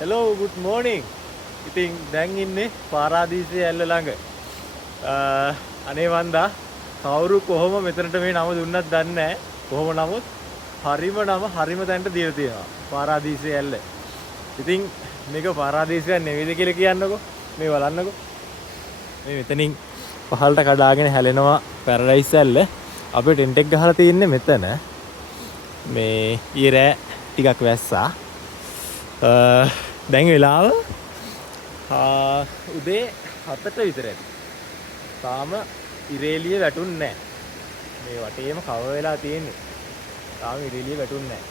Hello, good morning. ඉතින් දැන් ඉන්නේ පාරාදීසයේ ඇල්ල ළඟ. අනේ වන්දා කවුරු කොහොම මෙතනට මේ නම දුන්නත් දන්නේ නැහැ. කොහොම නමුත් හරිම තැනට දීලා තියෙනවා. පාරාදීසයේ ඇල්ල. ඉතින් මේක පාරාදීසයක් නෙවෙයිද කියලා කියන්නකෝ. මේ බලන්නකෝ. මේ මෙතනින් පහළට කඩාගෙන හැලෙනවා පැරඩයිස් ඇල්ල. අපි ටෙන්ට් එක ගහලා තින්නේ මෙතන. මේ ඊරෑ ටිකක් වැස්සා. දැන් වෙලාව උදේ 7ට විතර ඇති. තාම ඉරේලිය වැටුන්නේ නැහැ. මේ වටේම කව වෙලා තියෙන්නේ. තාම ඉරේලිය වැටුන්නේ නැහැ.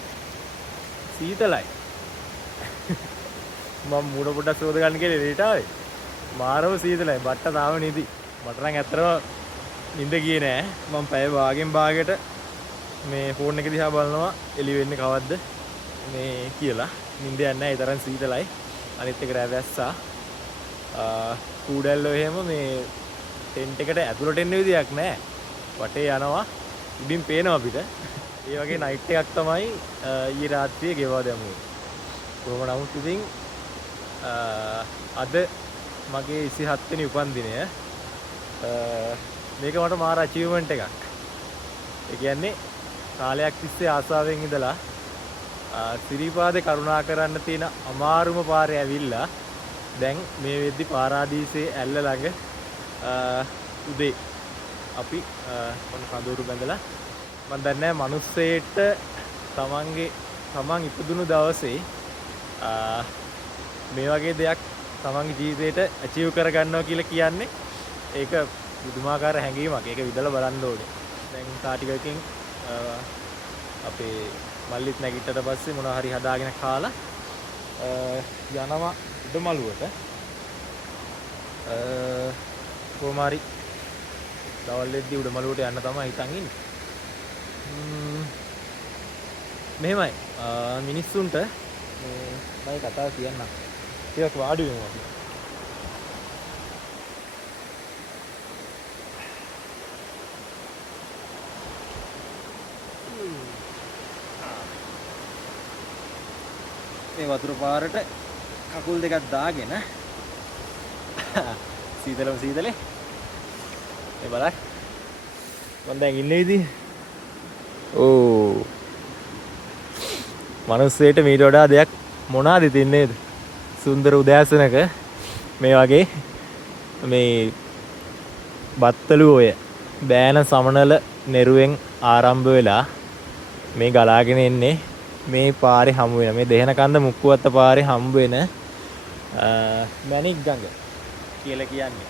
සීතලයි. මම මූණ පොඩ්ඩක් සෝද ගන්න කියලා එළියට ආවේ. මාරව සීතලයි. බට්ට තාම නිදි. මට නම් ඇත්තටම නිින්ද ගියේ නෑ. මම පැය භාගෙට මේ ෆෝන් එක දිහා බලනවා එළි වෙන්නේ කවද්ද මේ කියලා. නිින්ද යන්නේ නැහැ. ඒ තරම් සීතලයි. අනිත් එක රෑ වැස්සා. කූඩැල්ලෝ එහෙම මේ ටෙන්ට් එකට ඇතුළට එන්න විදියක් නැහැ. වටේ යනවා. උඩින් පේනවා අපිට. ඒ වගේ නයිට් එකක් තමයි ඊයේ රාත්‍රියේ ගෙවා දැමුවේ. කොහොම නමුත් ඉතින් අද මගේ 27 වෙනි උපන්දිනය. මේක මට මාර අචීව්මන්ට් එකක්. ඒ කියන්නේ කාලයක් තිස්සේ ආසාවෙන් ඉඳලා සිරිපාදේ කරුණා කරන්න තියෙන අමාරුම පාරේ ඇවිල්ලා දැන් මේ වෙද්දි පාරාදීසයේ ඇල්ල ළඟ උදේ අපි ඔන්න කඳවුරු බැඳලා මම දන්නේ නැහැ මිනිස්සෙට තමන් ඉපදුණු දවසේ මේ වගේ දෙයක් තමන්ගේ ජීවිතේට අචීව් කරගන්නවා කියලා කියන්නේ ඒක පුදුමාකාර හැඟීමක්. ඒක විදලා බලන්න ඕනේ. දැන් තාටිකකින් අපේ මල්ලිත් නැගිට්ටට පස්සේ මොනවා හරි හදාගෙන කාලා යනවා උඩමළුවට. කොහොම හරි දවල් වෙද්දී උඩමළුවට යන්න තමයි හිතන් ඉන්නේ. මෙහෙමයි මිනිස්සුන්ට මේ කතාව කියන්න. ටිකක් වාඩි වෙමු අපි. මේ වතුර පාරට කකුල් දෙකක් දාගෙන සීතලේ මේ බලන්න මම දැන් ඉන්නේ ඉතින් මනුස්සයෙට මීට වඩා දෙයක් මොනවාද තින්නේද සුන්දර උදෑසනක මේ වගේ මේ බත්තලු ඔය බෑන සමනල නෙරුවෙන් ආරම්භ වෙලා මේ ගලාගෙන එන්නේ මේ පාරේ හමු වෙන මේ දෙහන කන්ද මුක්කුවත්ත පාරේ හම්බ වෙන මැණික් ගඟ කියලා කියන්නේ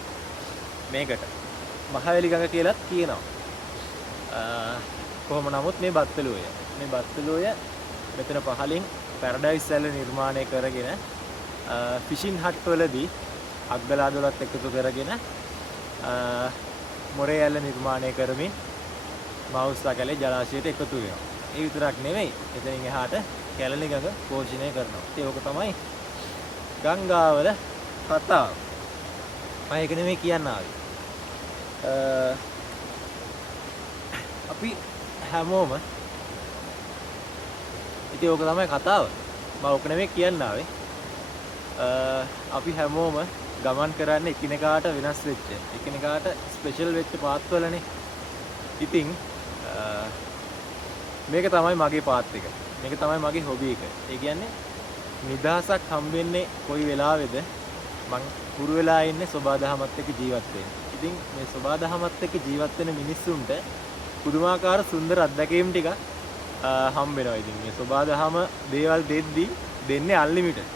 මේකට මහවැලි ගඟ කියලාත් කියනවා. කොහොම නමුත් මේ බත්තලුවය මෙතන පහලින් පැරඩයිස් ඇල්ල නිර්මාණය කරගෙන ෆිෂින් හට් වලදී අග්ගලාදවලත් එකතු කරගෙන මොරේ ඇල්ල නිර්මාණය කරමින් මවුස්සා කැලේ ජලාශයට එකතු වෙනවා. ඒ විතරක් නෙවෙයි එතනින් එහාට කැලණි ගඟ පෝෂණය කරනවා. ඒක තමයි ගංගාවල කතාව. මම ඒක නෙමෙයි කියන්න ආවේ. අපි හැමෝම ඉතින් ඕක තමයි කතාව. මම ඕක නෙමෙයි කියන්න ආවේ. අපි හැමෝම ගමන් කරන්නේ එකිනෙකාට වෙනස් වෙච්ච එකිනෙකාට ස්පෙෂල් වෙච්ච පාත් වලනේ. ඉතින් මේක තමයි මගේ පාත් එක. මේක තමයි මගේ හොබි එක. ඒ කියන්නේ නිදහසක් හම්බෙන්නේ කොයි වෙලාවේද මං පුරු වෙලා ඉන්නේ සබාදහමත් එක්ක ජීවත් වෙන්න. ඉතින් මේ සබාදහමත් එක්ක ජීවත් වෙන මිනිස්සුන්ට පුදුමාකාර සුන්දර අත්දැකීම් ටික හම්බ වෙනවා. ඉතින් මේ සබාදහම දේවල් දෙද්දී දෙන්නේ අන්ලිමිටඩ්.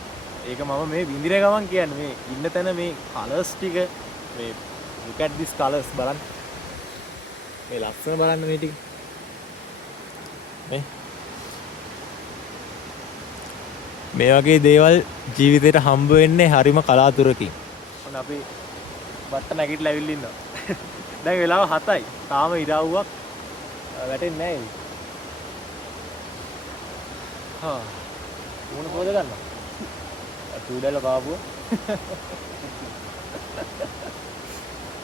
ඒක මම මේ විඳින ගමන් කියන්නේ මේ ඉන්න තැන මේ කලර්ස් ටික මේ look at this colors බලන්න. මේ ලස්සන බලන්න මේ ටික. මේ වගේ දේවල් ජීවිතේට හම්බ වෙන්නේ හරිම කලාතුරකින්. ඔන්න අපි බට්ට නැගිටලා ඇවිල්ලා ඉන්නවා. දැන් වෙලාව 7යි. තාම ඉරව්වක් වැටෙන්නේ නැහැ. මොන පොද ගන්නවා? ටූඩල බාබුව.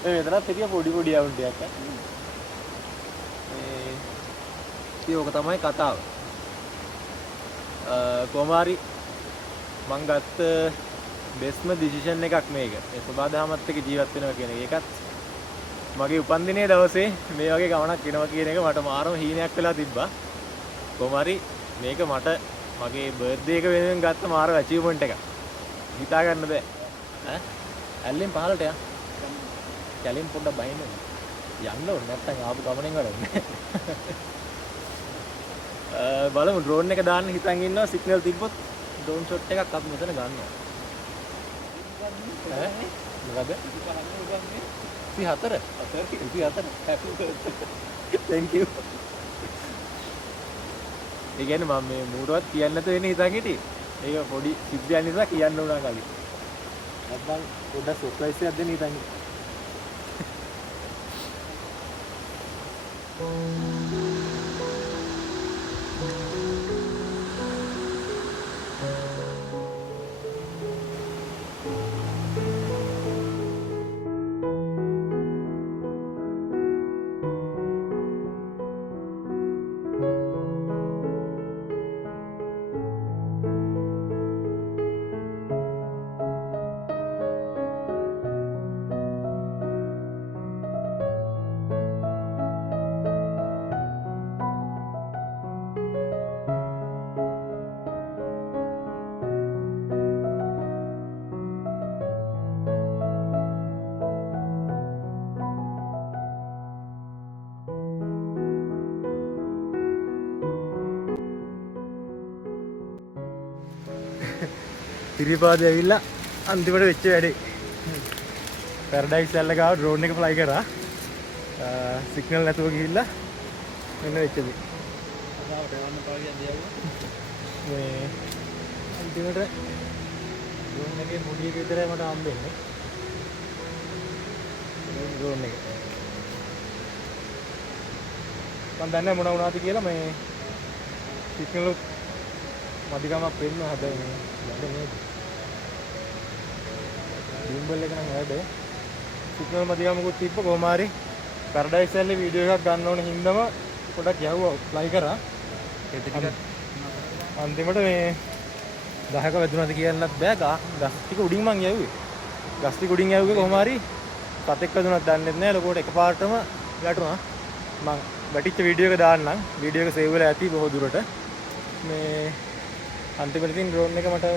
ඒ විතරක් පිටිය පොඩි අවුන්ට් එකක්. ඒක තමයි කතාව. කොහොම හරි මං ගත්ත බෙස්ම ඩිසිෂන් එකක් මේක. මේ සබාදහමත් එක්ක ජීවත් වෙනවා කියන එක. ඒකත් මගේ උපන්දිනයේ දවසේ මේ වගේ ගමනක් එනවා කියන එක මට මාරම හීනයක් වෙලා තිබ්බා. කොහොම හරි මේක මට මගේ බර්ත්ඩේ එක වෙනුවෙන් ගත්ත මාර අචීව්මන්ට් එකක්. හිතා ගන්න බෑ. ඈ ඇල්ලෙන් පහලට යන්න. කැලෙන් පොඩ්ඩක් බහින්න යන්න ඕනේ නැත්තම් ආපු ගමනෙන් වැඩන්නේ. බලමු ඩ්‍රෝන් එක දාන්න හිතන් ඉන්නවා සිග්නල් තිබ්බොත් ඩ්‍රෝන් ෂොට් එකක් අපි මෙතන ගන්නවා. ඈ මොකද? 24 happy birthday. Thank you. ඒ කියන්නේ මම මේ මූඩවත් කියන්න නැතුව එන්නේ හිතන් හිටියේ. ඒක පොඩි සිද්ධියක් නිසා කියන්න උනා කලින්. නැත්නම් පොඩ්ඩක් සර්ප්‍රයිස් එකක් දෙන්න හිතන් හිටියේ. තිරිපාද ඇවිල්ලා අන්තිමට වෙච්ච වැඩේ. පැරඩයිස් ඇල්ල ගාව ඩ්‍රෝන් එක ෆ්ලයි කරා. සිග්නල් නැතුව ගිහිල්ලා මෙන්න වෙච්ච දේ. මේ අන්තිමට ඩ්‍රෝන් එකේ මුඩියක විතරයි මට හම්බෙන්නේ. ඩ්‍රෝන් එක. මම දන්නේ මොන වුණාද කියලා මේ සිග්නල් මදිගමක් වෙන්න හදන්නේ. යන්නේ නේද? ඩිම්බල් එක නම් වැඩ. සිග්නල් මදිගමකුත් තිබ්බ කොහොම හරි පැරඩයිස් ඇල්ලේ වීඩියෝ එකක් ගන්න ඕන හින්දාම පොඩක් යවුවා ෆ්ලයි කරා. ඒක ටික අන්තිමට මේ 10ක වැදුනද කියන්නත් බෑ. ගස් ටික උඩින් මං යවුවේ. ගස් ටික උඩින් යවුවේ කොහොම හරි සතෙක් වැදුනත් දන්නේ නැහැ. ලොකෝට එකපාරටම වැටුණා. මං වැටිච්ච වීඩියෝ එක දාන්නම්. වීඩියෝ එක සේව් වෙලා ඇති බොහෝ දුරට. මේ අන්තිමට ඉතින් ඩ්‍රෝන් එක මට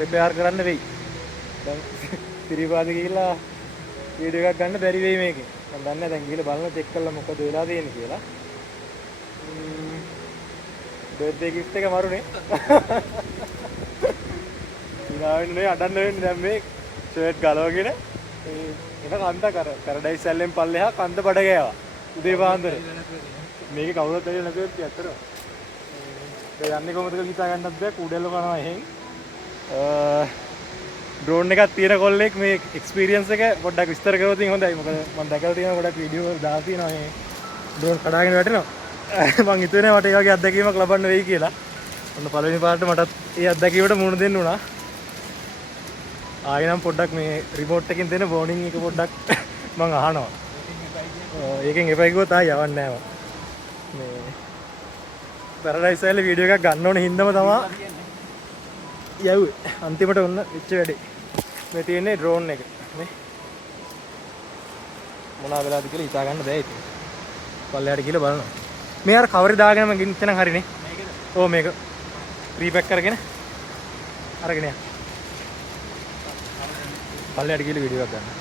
රිපෙයාර් කරන්න වෙයි. දැන් තිරිපාද ගිහිල්ලා වීඩියෝ එකක් ගන්න බැරි වෙයි මේකේ. මම දන්නේ නැහැ දැන් ගිහිල්ලා බලන්න චෙක් කරලා මොකද වෙලා තියෙන්නේ කියලා. බර්ත්ඩේ ගිෆ්ට් එක මරුනේ. ඉනාවෙන්නේ අඩන්න වෙන්නේ දැන් මේ ෂර්ට් ගලවගෙන එන කන්ද පැරඩයිස් ඇල්ලෙන් පල්ලෙහා කන්ද බඩ ගෑවා. උදේ පාන්දර. මේකේ කවුරුත් ඇවිල්ලා නැතුව ඇත්තටම. යන්නේ කොහොමද කියලා හිතා ගන්නත් බෑ. කුඩෙල්ල කරනවා එහෙන්. ඩ්‍රෝන් එකක් තියෙන කොල්ලෙක් මේ එක්ස්පීරියන්ස් එක පොඩ්ඩක් විස්තර කරොත් හොඳයි. මොකද මම දැකලා තියෙනවා ගොඩක් වීඩියෝ වල දාලා තියෙනවා මේ ඩ්‍රෝන් කඩාගෙන වැටෙනවා. මං හිතුවේ මට ඒ වගේ අත්දැකීමක් ලබන්න වෙයි කියලා. ඔන්න පළවෙනි පාරට මටත් ඒ අත්දැකීමට මුහුණ දෙන්න උනා. ආයෙ නම් පොඩ්ඩක් මේ රිමෝට් එකෙන් දෙන වෝනින් එක පොඩ්ඩක් මං අහනවා. ඒකෙන් එපා කිව්වොත් ආයෙ යවන්නේ නැහැ මම. මේ පැරඩයිස් ඇල්ලේ වීඩියෝ එකක් ගන්න ඕන හින්දාම තමයි යවුවේ. අන්තිමට ඔන්න වෙච්ච වැඩේ. මේ තියෙන්නේ ඩ්‍රෝන් එක. මේ මොනවා වෙලාද කියලා හිතා ගන්න බෑ ඉතින්. පල්ලෙහාට ගිහලා බලනවා. මේ අර කවරේ දාගෙන මම ගින්චනම් හරිනේ. මේකද? ඔව් මේක ප්‍රීපැක් කරගෙන අරගෙන යන්න. පල්ලෙහාට ගිහලා වීඩියෝ එකක් ගන්න.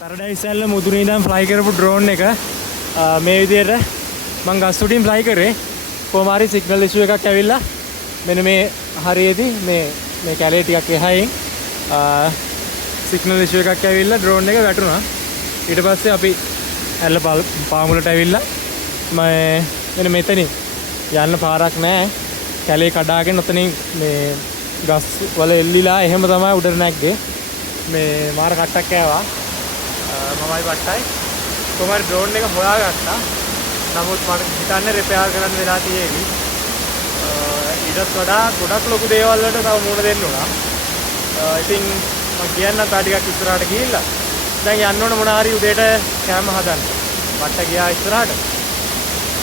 පැරඩයිස් ඇල්ල මුදුනේ ඉඳන් ෆ්ලයි කරපු ඩ්‍රෝන් එක මේ විදිහට මම ගස් උඩින් ෆ්ලයි කරේ. කොහොම හරි සිග්නල් ඉෂුව එකක් ඇවිල්ලා මෙන්න මේ හරියේදී මේ කැලේ ටිකක් එහයින් සිග්නල් ඉෂුව එකක් ඇවිල්ලා ඩ්‍රෝන් එක වැටුණා. ඊට පස්සේ අපි ඇල්ල පාමුලට ඇවිල්ලා මෙන්න මෙතනින් යන්න පාරක් නැහැ. කැලේ කඩාගෙන ඔතනින් මේ ගස් වල එල්ලිලා එහෙම තමයි උඩට නැග්ගේ. මේ මාර කට්ටක් කෑවා. මමයි පට්ටයි. කොහමද ඩ්‍රෝන් එක හොයාගත්තා. නමුත් මට හිතන්නේ රිපෙයාර් කරන්න වෙලා තියෙවි. ඊටත් වඩා ගොඩක් ලොකු දේවල් වලට තව මුණ දෙන්න උනා. ඉතින් මම කියන්න තා ටිකක් ඉස්සරහට ගිහිල්ලා දැන් යන්න ඕන මොන හරි උදේට කෑම හදන්න. වට ගියා ඉස්සරහට.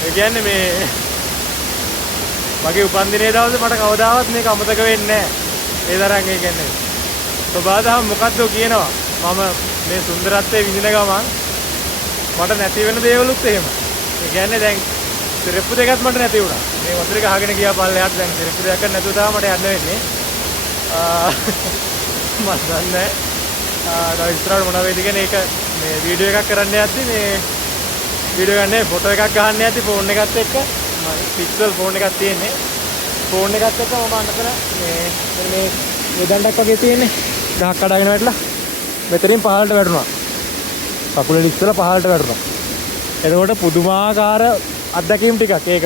ඒ කියන්නේ මේ මගේ උපන්දිනේ දවසේ මට කවදාවත් මේක අමතක වෙන්නේ නැහැ. ඒ තරම් ඒ කියන්නේ සබාදහම මොකද්ද කියනවා. මම මේ සුන්දරත්වයේ විඳින ගමන් මට නැති වෙන දේවලුත් එහෙම. ඒ කියන්නේ දැන් සිරප්පු දෙකක් මට නැති වුණා. මේ වතුර එක අහගෙන ගියා පල්ලෙහාට දැන් සිරප්පු දෙකක් නැතුව තමයි මට යන්න වෙන්නේ. මම දන්නේ නැහැ. ඉස්සරහට මොනවා වෙයිද කියන එක මේ වීඩියෝ එකක් කරන්න යද්දි මේ වීඩියෝ ගන්න ෆොටෝ එකක් ගන්න යද්දි ෆෝන් එකත් එක්ක මම පික්සල් ෆෝන් එකක් තියෙන්නේ. ෆෝන් එකත් එක්ක මම අන්නතර මේ වෙදණ්ඩක් වගේ තියෙන්නේ. ගහක් කඩාගෙන වැටලා මෙතනින් පහළට වැටුණා. කකුලෙන් ඉස්සලා පහළට වැටුණා. එතකොට පුදුමාකාර අත්දැකීම් ටිකක්. ඒක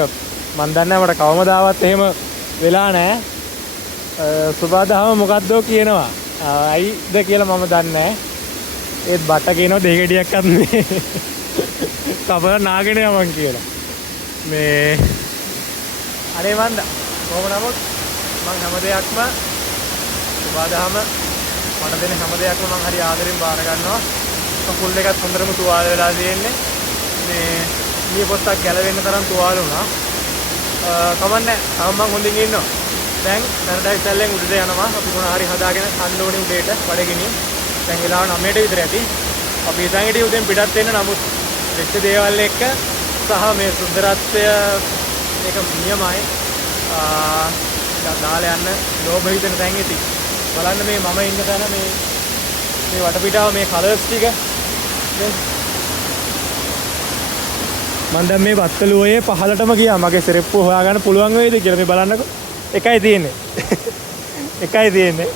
මම දන්නේ නැහැ මට කවමදාවත් එහෙම වෙලා නැහැ. සුබාදහම මොකද්ද කියනවා. ඇයිද කියලා මම දන්නේ නැහැ. ඒත් බට්ට කියනවා දෙහිගෙඩියක්වත් මේ කබල නාගෙන යමන් කියලා. මේ අනේ වන්ද කොහොම නමුත් මම හැම දෙයක්ම සුබාදහම මට දෙන හැම දෙයක්ම මම හරි ආදරෙන් බාර ගන්නවා. කකුල් දෙකත් හොඳටම තුවාල වෙලා තියෙන්නේ. මේ නිය පොත්තක් ගැලවෙන්න තරම් තුවාල වුණා. කමන්නේ තාම මම හොඳින් ඉන්නවා. දැන් පැරඩයිස් සැල්ලෙන් උඩට යනවා. අපි මොන හරි හදාගෙන කන්න ඕනේ උඩේට බඩගිනි. දැන් වෙලාව 9ට විතර ඇති. අපි ඉතින් හිටියේ උදෙන් පිටත් වෙන්න නමුත් වෙච්ච දේවල් එක්ක සහ මේ සුන්දරත්වය මේක නියමයි. දාලා යන්න ලෝභ හිතෙන තැන් ඉති. බලන්න මේ මම ඉන්න තැන මේ වටපිටාව මේ කලර්ස් ටික මම දැන් මේ වත්තලුවේ පහලටම ගියා. මගේ සෙරෙප්පු හොයාගන්න පුළුවන් වෙයිද කියලා මේ බලන්නකො. එකයි තියෙන්නේ. එකයි තියෙන්නේ.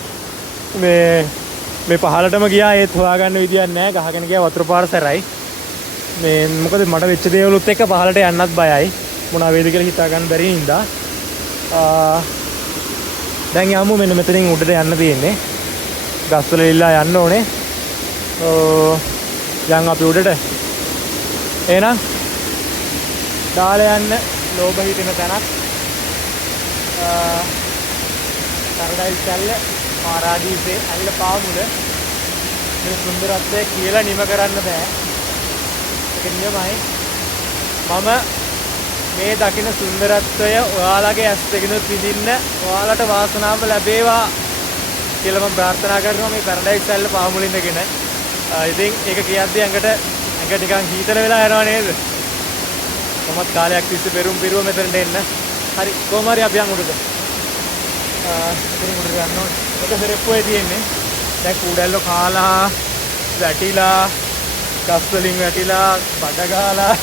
මේ පහලටම ගියා ඒත් හොයාගන්න විදියක් නැහැ. ගහගෙන ගියා වතුර පාර සැරයි. මේ මොකද මට වෙච්ච දේවලුත් එක්ක පහලට යන්නත් බයයි. මොනවා වේද කියලා හිතා ගන්න බැරි හින්දා. දැන් යමු මෙන්න මෙතනින් උඩට යන්න තියෙන්නේ. ගස්වල ඉල්ලා යන්න ඕනේ. යන් අපි උඩට. එහෙනම් දාලා යන්න ලෝභ හිතෙන තැනක්. තරඩයිස් කැල්ල ආරාදීසේ ඇල්ල පාමුල මේ සුන්දරත්වය කියලා නිම කරන්න බෑ. ඒක නියමයි. මම මේ දකින සුන්දරත්වය ඔයාලගේ ඇස් දෙකිනුත් විඳින්න ඔයාලට වාසනාව ලැබේවා කියලා මම ප්‍රාර්ථනා කරනවා මේ පැරඩයිස් ඇල්ල පාමුල ඉඳගෙන. ඉතින් ඒක කියද්දි ඇඟ නිකන් හීතල වෙලා යනවා නේද? කොහොමත් කාලයක් තිස්සේ පෙරුම් පිරුව මෙතනට එන්න. හරි කොහොම හරි අපි යන් උඩට. ඉතින් උඩට යන්න ඕනේ. ඔක සෙරෙප්පුවේ තියෙන්නේ. දැන් කූඩැල්ලෝ කාලා වැටිලා ගස් වලින් වැටිලා බඩ ගාලා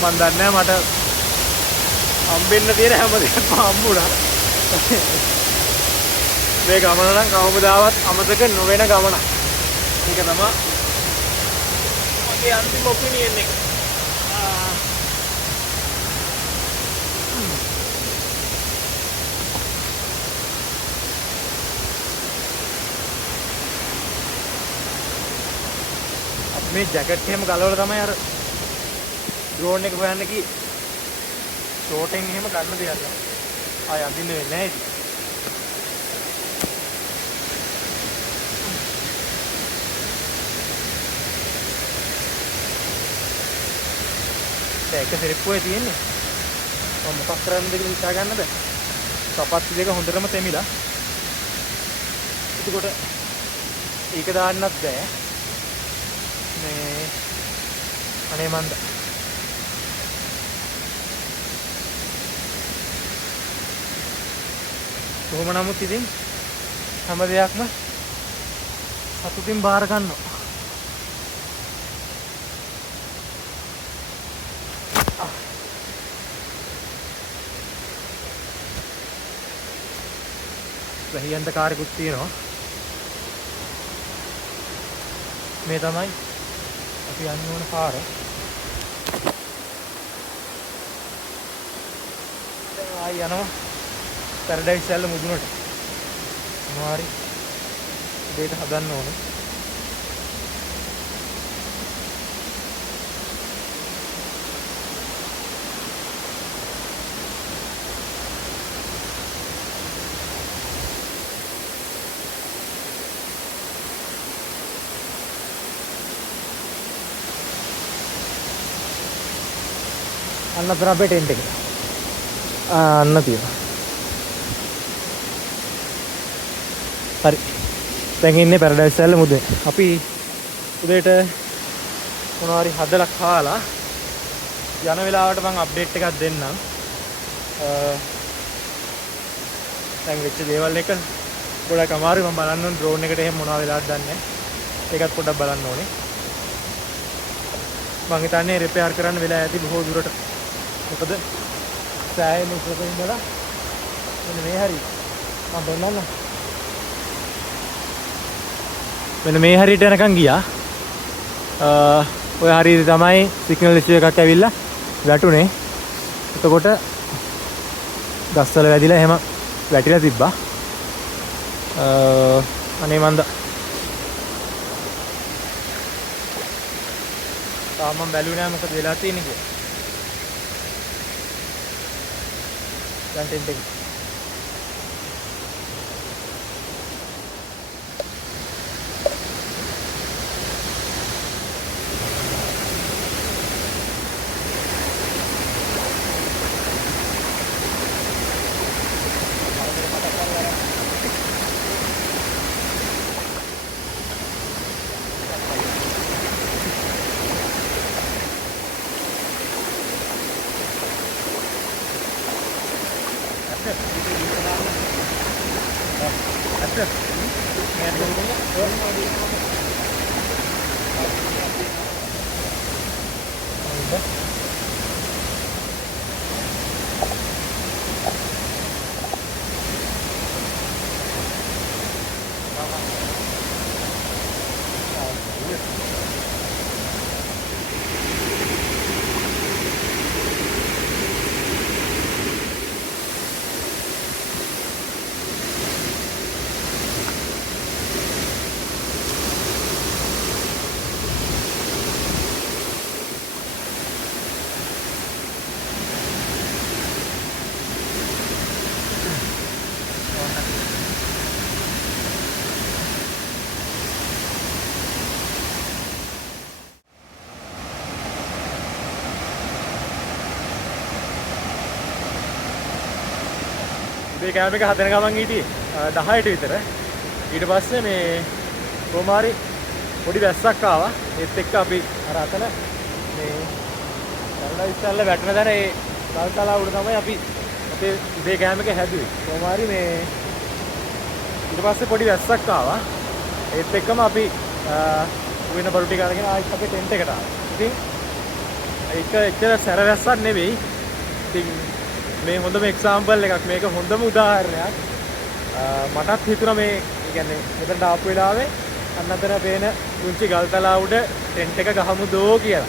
මන් දන්නේ මට හම්බෙන්න තියෙන හැම දෙයක්ම හම්බුණා. මේ ගමන නම් කවමදාවත් අමතක නොවන ගමනක්. ඒක තමයි මගේ අන්තිම ඔපිනියන් එක. මේ ජැකට් එහෙම ගලවලා තමයි අර ඩ්‍රෝන් එක හොයන්න කි ෂෝටෙන් එහෙම ගන්න දෙයක් නෑ. ආය අඳින්න වෙන්නේ නෑ ඉතින්. ඒක සෙරෙප්පුවේ තියෙන්නේ. මම මොකක් කරන්නද කියලා හිතා ගන්න බෑ. සපත්ති දෙක හොඳටම තෙමිලා. එතකොට ඒක දාන්නත් බෑ. මේ අනේ මන්ද කොහොම නමුත් ඉතින් හැම දෙයක්ම සතුටින් බාර ගන්නවා. වැහියන්ට කාර්යකුත් තියෙනවා. මේ තමයි අපි යන්න ඕන පාර. දැන් ආයි යනවා පැරඩයිස් ඇල්ල මුදුනට. මොනවා හරි දෙයට හදන්න ඕනේ. අන්න අතර අපේ ටෙන්ට් එක. අන්න තියෙනවා. හරි. දැන් ඉන්නේ පැරඩයිස් ඇල්ල මුදුනේ. අපි උදේට මොනවා හරි හදලා කාලා යන වෙලාවට මම අප්ඩේට් එකක් දෙන්නම්. දැන් වෙච්ච දේවල් එක ගොඩක් අමාරුයි. මම බලන්න ඕන ඩ්‍රෝන් එකට එහෙම මොනවා වෙලාද දන්නේ නැහැ. ඒකත් පොඩ්ඩක් බලන්න ඕනේ. මම හිතන්නේ රිපෙයාර් කරන්න වෙලා ඇති බොහෝ දුරට. මොකද සෑහෙන උසක ඉඳලා මෙන්න මේ හරිය මම බලන්න. මෙන්න මේ හරියට යනකම් ගියා. ඔය හරියට තමයි සිග්නල් ඉෂුව එකක් ඇවිල්ලා වැටුනේ. එතකොට ගස්වල වැදිලා එහෙම වැටිලා තිබ්බා. අනේ මන්ද තාම මම බැලුවේ නෑ මොකද වෙලා තියෙන්නේ කියලා. දැන් ටෙන්ට් එක මේ කැම එක හදන ගමන් හිටියේ 10ට විතර. ඊට පස්සේ මේ කොමාරි පොඩි වැස්සක් ආවා. ඒත් එක්ක අපි අර අතන මේ පැරඩයිස් ඇල්ල වැටෙන දර ඒ ගල් තලාව උඩ තමයි අපි අපේ උදේ කැම එක හැදුවේ. කොමාරි මේ ඊට පස්සේ පොඩි වැස්සක් ආවා. ඒත් එක්කම අපි වෙන බඩු ටික අරගෙන ආයෙත් අපේ ටෙන්ට් එකට ආවා. ඉතින් ඒක එච්චර සැර වැස්සක් නෙවෙයි. ඉතින් මේ හොඳම එක්සාම්පල් එකක්. මේක හොඳම උදාහරණයක්. මටත් හිතුණා මේ කියන්නේ මෙතනට ආපු වෙලාවේ අන්න අතන පේන පුංචි ගල්තලා උඩ ටෙන්ට් එක ගහමු දෝ කියලා.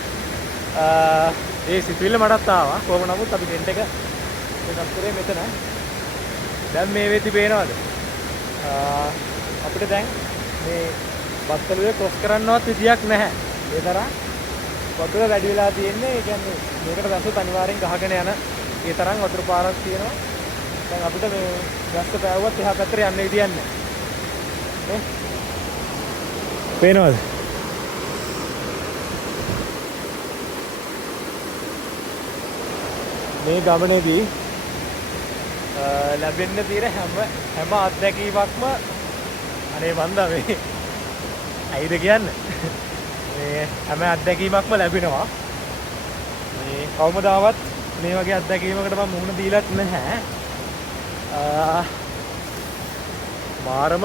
ඒ සිතුවිල්ල මටත් ආවා. කොහොම නමුත් අපි ටෙන්ට් එක වෙනස් කරේ මෙතන. දැන් මේ වෙද්දි පේනවද? අපිට දැන් මේ බත්තලුවේ ක්‍රොස් කරන්නවත් විදියක් නැහැ. ඒ තරම් වතුර වැඩි වෙලා තියෙන්නේ. ඒ කියන්නේ මේකට දැස්සොත් අනිවාර්යෙන් ගහගෙන යන ඒ තරම් වතුර පාරක් තියෙනවා. දැන් අපිට මේ ගස්ස පෑවුවත් එහා පැත්තට යන්න විදියක් නැහැ. නේ? පේනවද? මේ ගමනේදී ලැබෙන්න තියෙන හැම අත්දැකීමක්ම අනේ මන්දා මේ ඇයිද කියන්නේ? මේ හැම අත්දැකීමක්ම ලැබෙනවා. මේ කවමදාවත් මේ වගේ අත්දැකීමකට මම මුහුණ දීලත් නැහැ. මාරම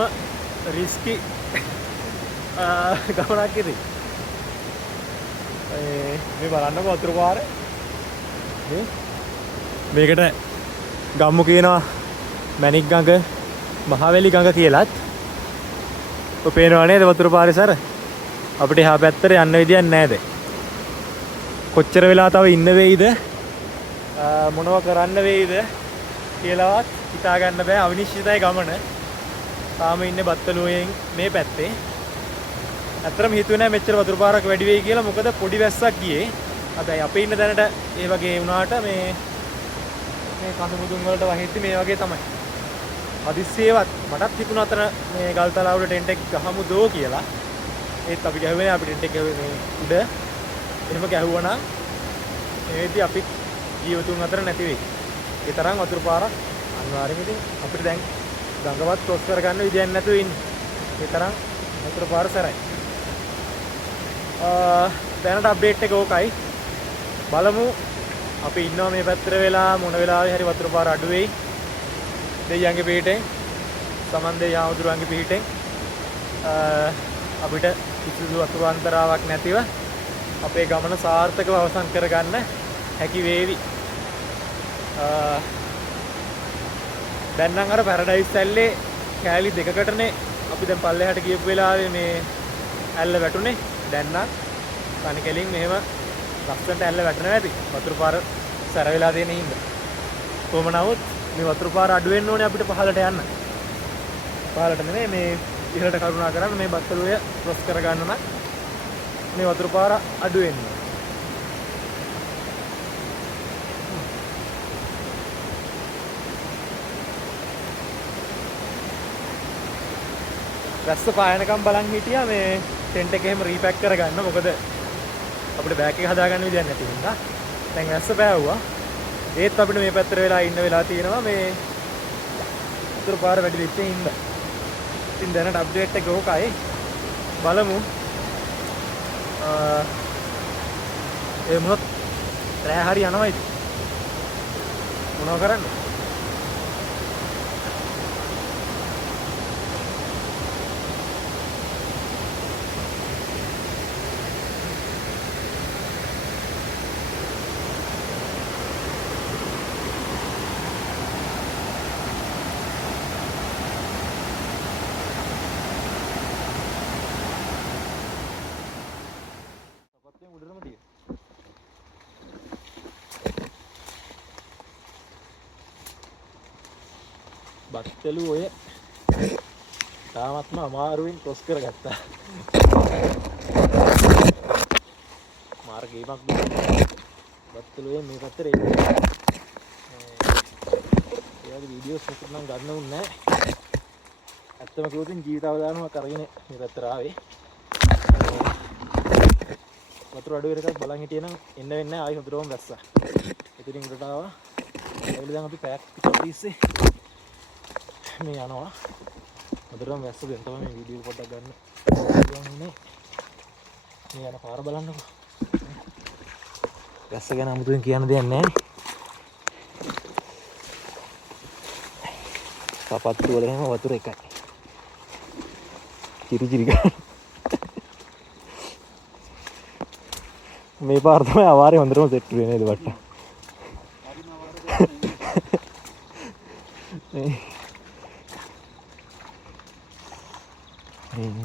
රිස්කි ගමනක් ඉතින්. මේ බලන්නකො වතුර පාර. මේකට ගම්මු කියනවා මැණික් ගඟ, මහවැලි ගඟ කියලාත්. ඔය පේනව නේද වතුර පාරේ සර? අපිට එහා පැත්තට යන්න විදියක් නැහැ දැන්. කොච්චර වෙලා තව ඉන්න වෙයිද මොනව කරන්න වෙයිද කියලාවත් හිතා ගන්න බෑ. අවිනිශ්චිතයි ගමන. තාම ඉන්නේ බත්තලුවෙන් මේ පැත්තේ. ඇත්තටම හිතුවේ නෑ මෙච්චර වතුර පාරක් වැඩි වෙයි කියලා. මොකද පොඩි වැස්සක් ගියේ. හැබැයි අපේ ඉන්න දැනට ඒ වගේ වුණාට මේ කඳු මුදුන් වලට වහිද්දි මේ වගේ තමයි. හදිස්සියේවත් මටත් හිතුණා අතන මේ ගල්තලාවට ටෙන්ට් එක ගහමු දෝ කියලා. ඒත් අපි ගැහුවේ නෑ. අපි ටෙන්ට් එක ගැහුවේ මේ උඩ. එහෙම ගැහුවා නම් මේදී අපි ජීවතුන් අතර නැති වෙයි. ඒ තරම් වතුර පාරක් අනිවාර්යයෙන්ම ඉතින් අපිට දැන් ගඟවත් ක්‍රොස් කරගන්න විදියක් නැතුව ඉන්නේ. ඒ තරම් වතුර පාර සැරයි. දැනට අප්ඩේට් එක ඕකයි. බලමු අපි ඉන්නවා මේ පැත්තට වෙලා මොන වෙලාවෙ හරි වතුර පාර අඩු වෙයි. දෙයියන්ගේ පිටින් සමන්දේ යාමුදුරන්ගේ පිටින් අපිට කිසිදු අතුරුාන්තරාවක් නැතිව අපේ ගමන සාර්ථකව අවසන් කරගන්න හැකි වේවි. දැන් නම් අර පැරඩයිස් ඇල්ලේ කෑලි දෙකකටනේ අපි දැන් පල්ලෙහාට ගියපු වෙලාවේ මේ ඇල්ල වැටුනේ. දැන් නම් තනි කෙලින් මෙහෙම ලස්සනට ඇල්ල වැටෙනවා ඇති. වතුර පාර සැර වෙලා තියෙන හින්දා. කොහොම නමුත් මේ වතුර පාර අඩු වෙන්න ඕනේ අපිට පහළට යන්න. පහළට නෙමෙයි මේ ඉහළට කරුණා කරන්න මේ බත්තලුව ක්‍රොස් කරගන්න නම් මේ වතුර පාර අඩු වෙන්න ඕනේ. රැස්ස පායනකම් බලන් හිටියා මේ ටෙන්ට් එක එහෙම රීපැක් කරගන්න. මොකද අපිට බෑග් එක හදාගන්න විදියක් නැති හින්දා. දැන් රැස්ස පෑවුවා. ඒත් අපිට මේ පැත්තට වෙලා ඉන්න වෙලා තියෙනවා මේ වතුර පාර වැඩි වෙච්ච හින්දා. ඉතින් දැනට අප්ඩේට් එක ඕකයි. බලමු. ඒ මොනත් රෑ හරි යනවායිද? මොනව කරන්නේ? බත්තලු ඔය තාමත්ම අමාරුවෙන් ක්‍රොස් කරගත්තා. මාර්ගයමක් බත්තලුවේ මේ පැත්තට එන්නේ. ඒ වගේ වීඩියෝස් එකක් නම් ගන්න උන්නේ නැහැ. ඇත්තම කිව්වොත් ජීවිත අවදානමක් අරගෙන මේ පැත්තට ආවේ. වතුර අඩු වෙන එකක් බලන් හිටියේ නම් එන්න වෙන්නේ නැහැ. ආයි හොඳටම වැස්සා. ඉතින් උඩට ආවා. ඒවල දැන් අපි පැයක් විතර තිස්සේ මේ යනවා. හොඳටම වැස්ස දැන් තමයි මේ වීඩියෝ පොඩ්ඩක් ගන්න. මේ යන පාර බලන්නකෝ. වැස්ස ගැන අමුතුවෙන් කියන්න දෙයක් නැහැ. සපත්තු වල එහෙම වතුර එකයි. චිරි චිරි ගන්න. මේ පාර තමයි අවාරේ හොඳටම සෙට් වෙන්නේ නේද වට්ට.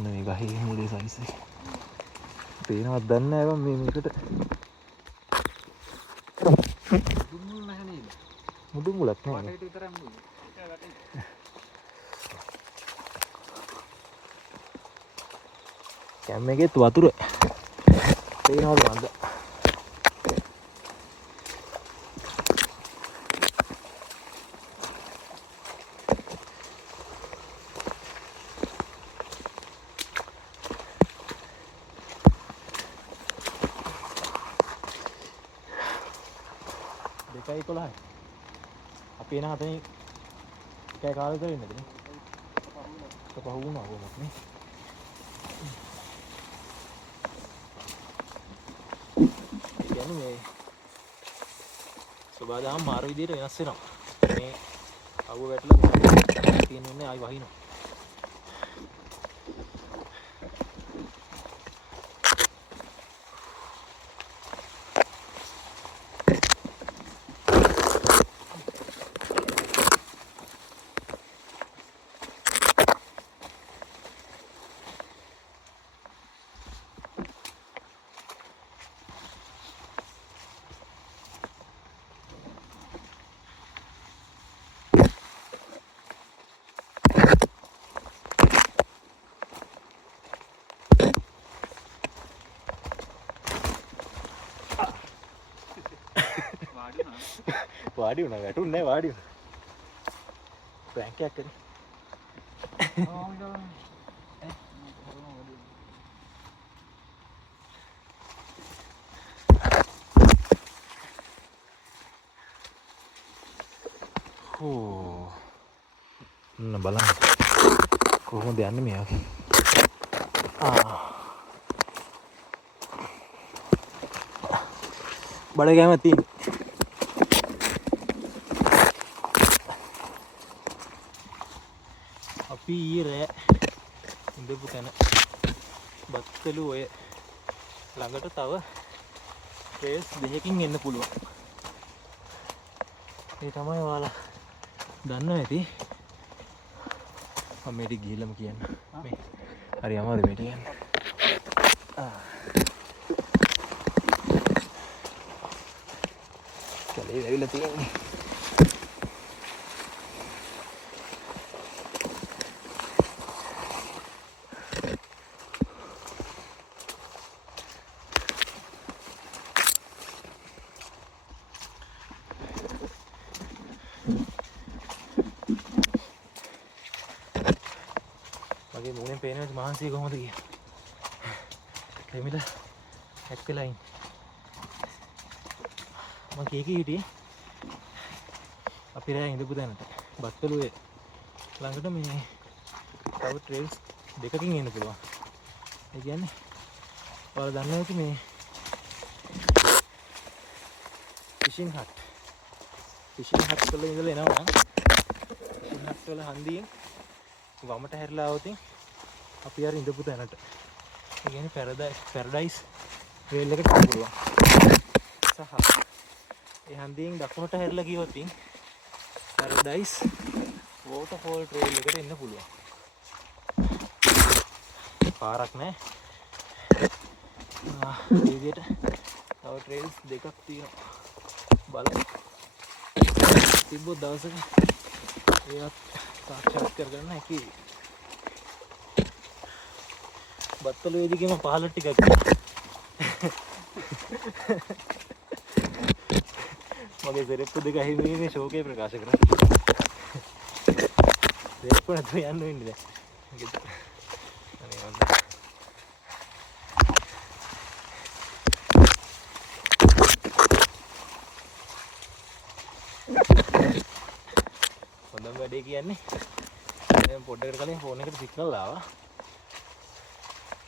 මේ ගහේ මුලේ සයිස් එක. පේනවත් දන්නේ නැහැ මේ මේකට. මුදුන් නැහැ නේද? මුදුන් මුලක් නැහැ. වටේට විතරක් මුදුන්. ඒක වටේ. කැම් එකෙත් වතුර. පේනවද මන්ද? දෙකයි 11යි. අපි එන හතේ කෑ කාලෙ විතර ඉන්නද නේ? පහු වුණා කොහොමද නේ? කියන්නේ මේ සබදාම් මාරු විදියට වෙනස් වෙනවා. මේ අවුව වැටලා තියෙන්නේ ආයි වහිනවා. වාඩි වුණා වැටුන්නේ නැහැ වාඩි වුණා. ප්‍රෑන්ක් එකක් කරේ. බලන්න කොහොමද යන්නේ මේ වගේ. බඩ ගෑම තියෙන. අපි ඊයේ රෑ ඉඳපු තැන බත්තලු ඔය ළඟට තව ට්‍රේල්ස් දෙකකින් එන්න පුළුවන්. ඒ තමයි ඔයාලා දන්නවා ඇති. මම මේටි ගිහිල්ලාම කියන්න. මේ හරි අමාරු මේටි කියන්න. කලේ ඇවිල්ලා තියෙන්නේ. මගේ මූණෙන් පේනවාද මහන්සිය කොහොමද කියලා. දෙමිල හැක් වෙලා ඉන්නේ. මම කීකී හිටියේ අපි රෑ ඉඳපු තැනට බත්තලුවේ ළඟට මේ තව ට්‍රේල්ස් දෙකකින් එන්න පුළුවන්. ඒ කියන්නේ ඔයාලා දන්නවා ඇති මේ ෆිෂින් හට් වල ඉඳලා එනවා. ෆිෂින් හට් වල හන්දියෙන් වමට හැරිලා આવතින් අපි අර ඉඳපු තැනට. ඒ කියන්නේ පැරඩයිස් රේල් එකට යන්න පුළුවන්. සහ ඒ හන්දියෙන් දකුණට හැරිලා ගියොත් පැරඩයිස් වෝටර්ෆෝල් ට්‍රේල් එකට එන්න පුළුවන්. පාරක් නැහැ. මේ විදිහට තව ට්‍රේල්ස් දෙකක් තියෙනවා. බලමු. තිබ්බොත් දවසක ඒවත් සාක්ෂාත් කරගන්න හැකි. බත්තලුවේදීම පහලට ටිකක් මගේ සෙරෙප්පු දෙක අහිමිීමේ ශෝකය ප්‍රකාශ කරා. සෙරෙප්පු නැතුව යන්න වෙන්නේ දැන්. හොඳම වැඩේ කියන්නේ දැන් පොඩ්ඩකට කලින් ෆෝන් එකට සිග්නල් ආවා.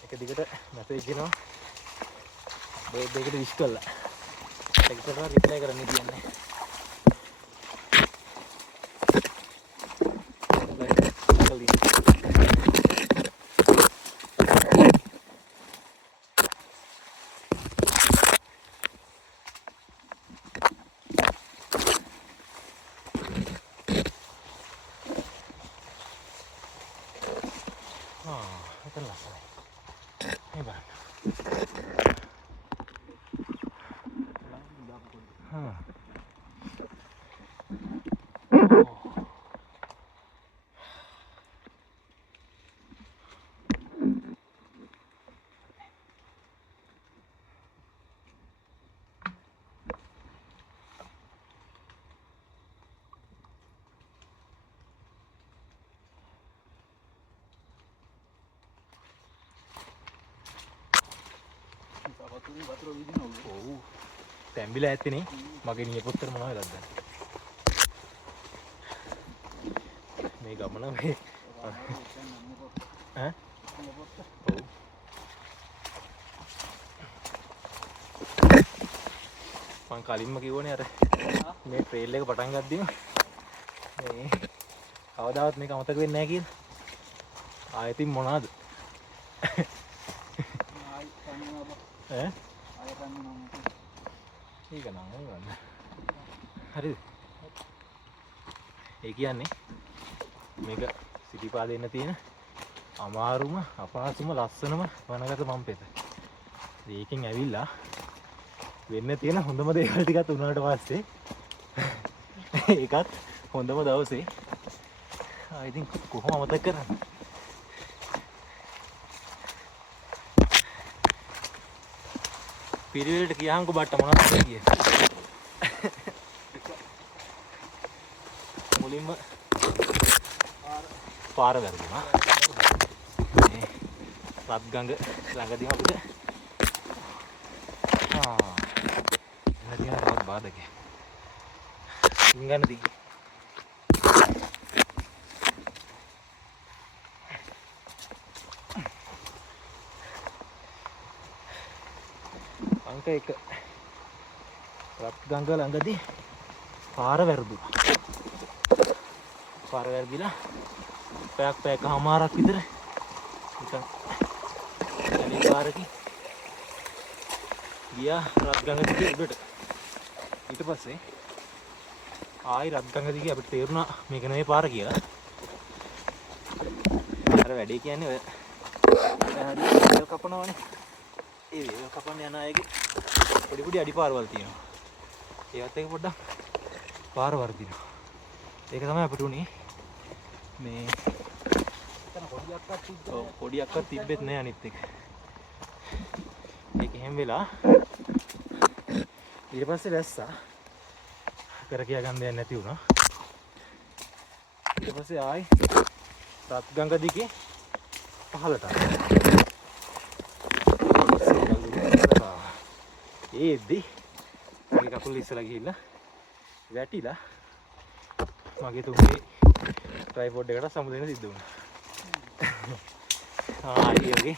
එක දිගට මැසේජ් එනවා. දෙකට විශ් කළා. ඒකට රිප්ලයි කරන්න කියන්නේ. Itu lah saya. Hebat. තැම්බිලා ඇත්තනේ මගේ නියපොත්තට මොනවද දැන් මේ ගමන මේ ඈ ඔව් මං කලින්ම කිව්වනේ අර මේ ට්‍රේල් එක පටන් ගද්දිම මේ කවදාවත් මේක අමතක වෙන්නේ නැහැ කියලා ආයෙත් මොනවාද ඈ ඒක නම් නේද හරිද ඒ කියන්නේ මේක සිටිපා දෙන්න තියෙන අමාරුම අපහසුම ලස්සනම වනගත මම්පෙත ඒකෙන් ඇවිල්ලා වෙන්න තියෙන හොඳම දේවල් ටිකත් උනාට පස්සේ ඒකත් හොඳම දවසේ ඉතින් කොහොම අමතක කරන්නේ පිරිවෙලට කියහන්කෝ බට්ට මොනවද කියේ මුලින්ම පාර වැරදුනා. මේ රත් ගඟ ළඟදීම අපිට එන්න තියෙන තවත් බාධකයක්. ඉංගන්න දිග. අංක 1 රත් ගඟ ළඟදී පාර වැරදුනා. පාර වැරදිලා පැයකමාරක් විතර නිකන් ඇලි පාරකින් ගියා රත් ගඟ දිගේ උඩට. ඊට පස්සේ ආයි රත් ගඟ දිගේ අපිට තේරුණා මේක නෙවෙයි පාර කියලා. අර වැඩේ කියන්නේ ඔය හරි වේල් කපනවනේ. ඒ වේල් කපන්න යන අයගේ පොඩි අඩිපාරවල් තියෙනවා. ඒවත් එක පොඩ්ඩක් පාර වර්ධිනවා. ඒක තමයි අපිට උනේ. මේ පොඩියක්වත් තිබ්බෙත් නෑ අනිත් එක. ඒක එහෙම වෙලා ඊට පස්සේ වැස්සා කර කියා ගන්න දෙයක් නැති වුණා. ඊට පස්සේ ආයි රත් ගඟ දිගේ පහළට ඒද්දි මගේ කකුල් ඉස්සලා ගිහිල්ලා වැටිලා මගේ තුන්ගේ ට්‍රයිපෝඩ් එකට සමු දෙන්න සිද්ධ වුණා. ඊයගේ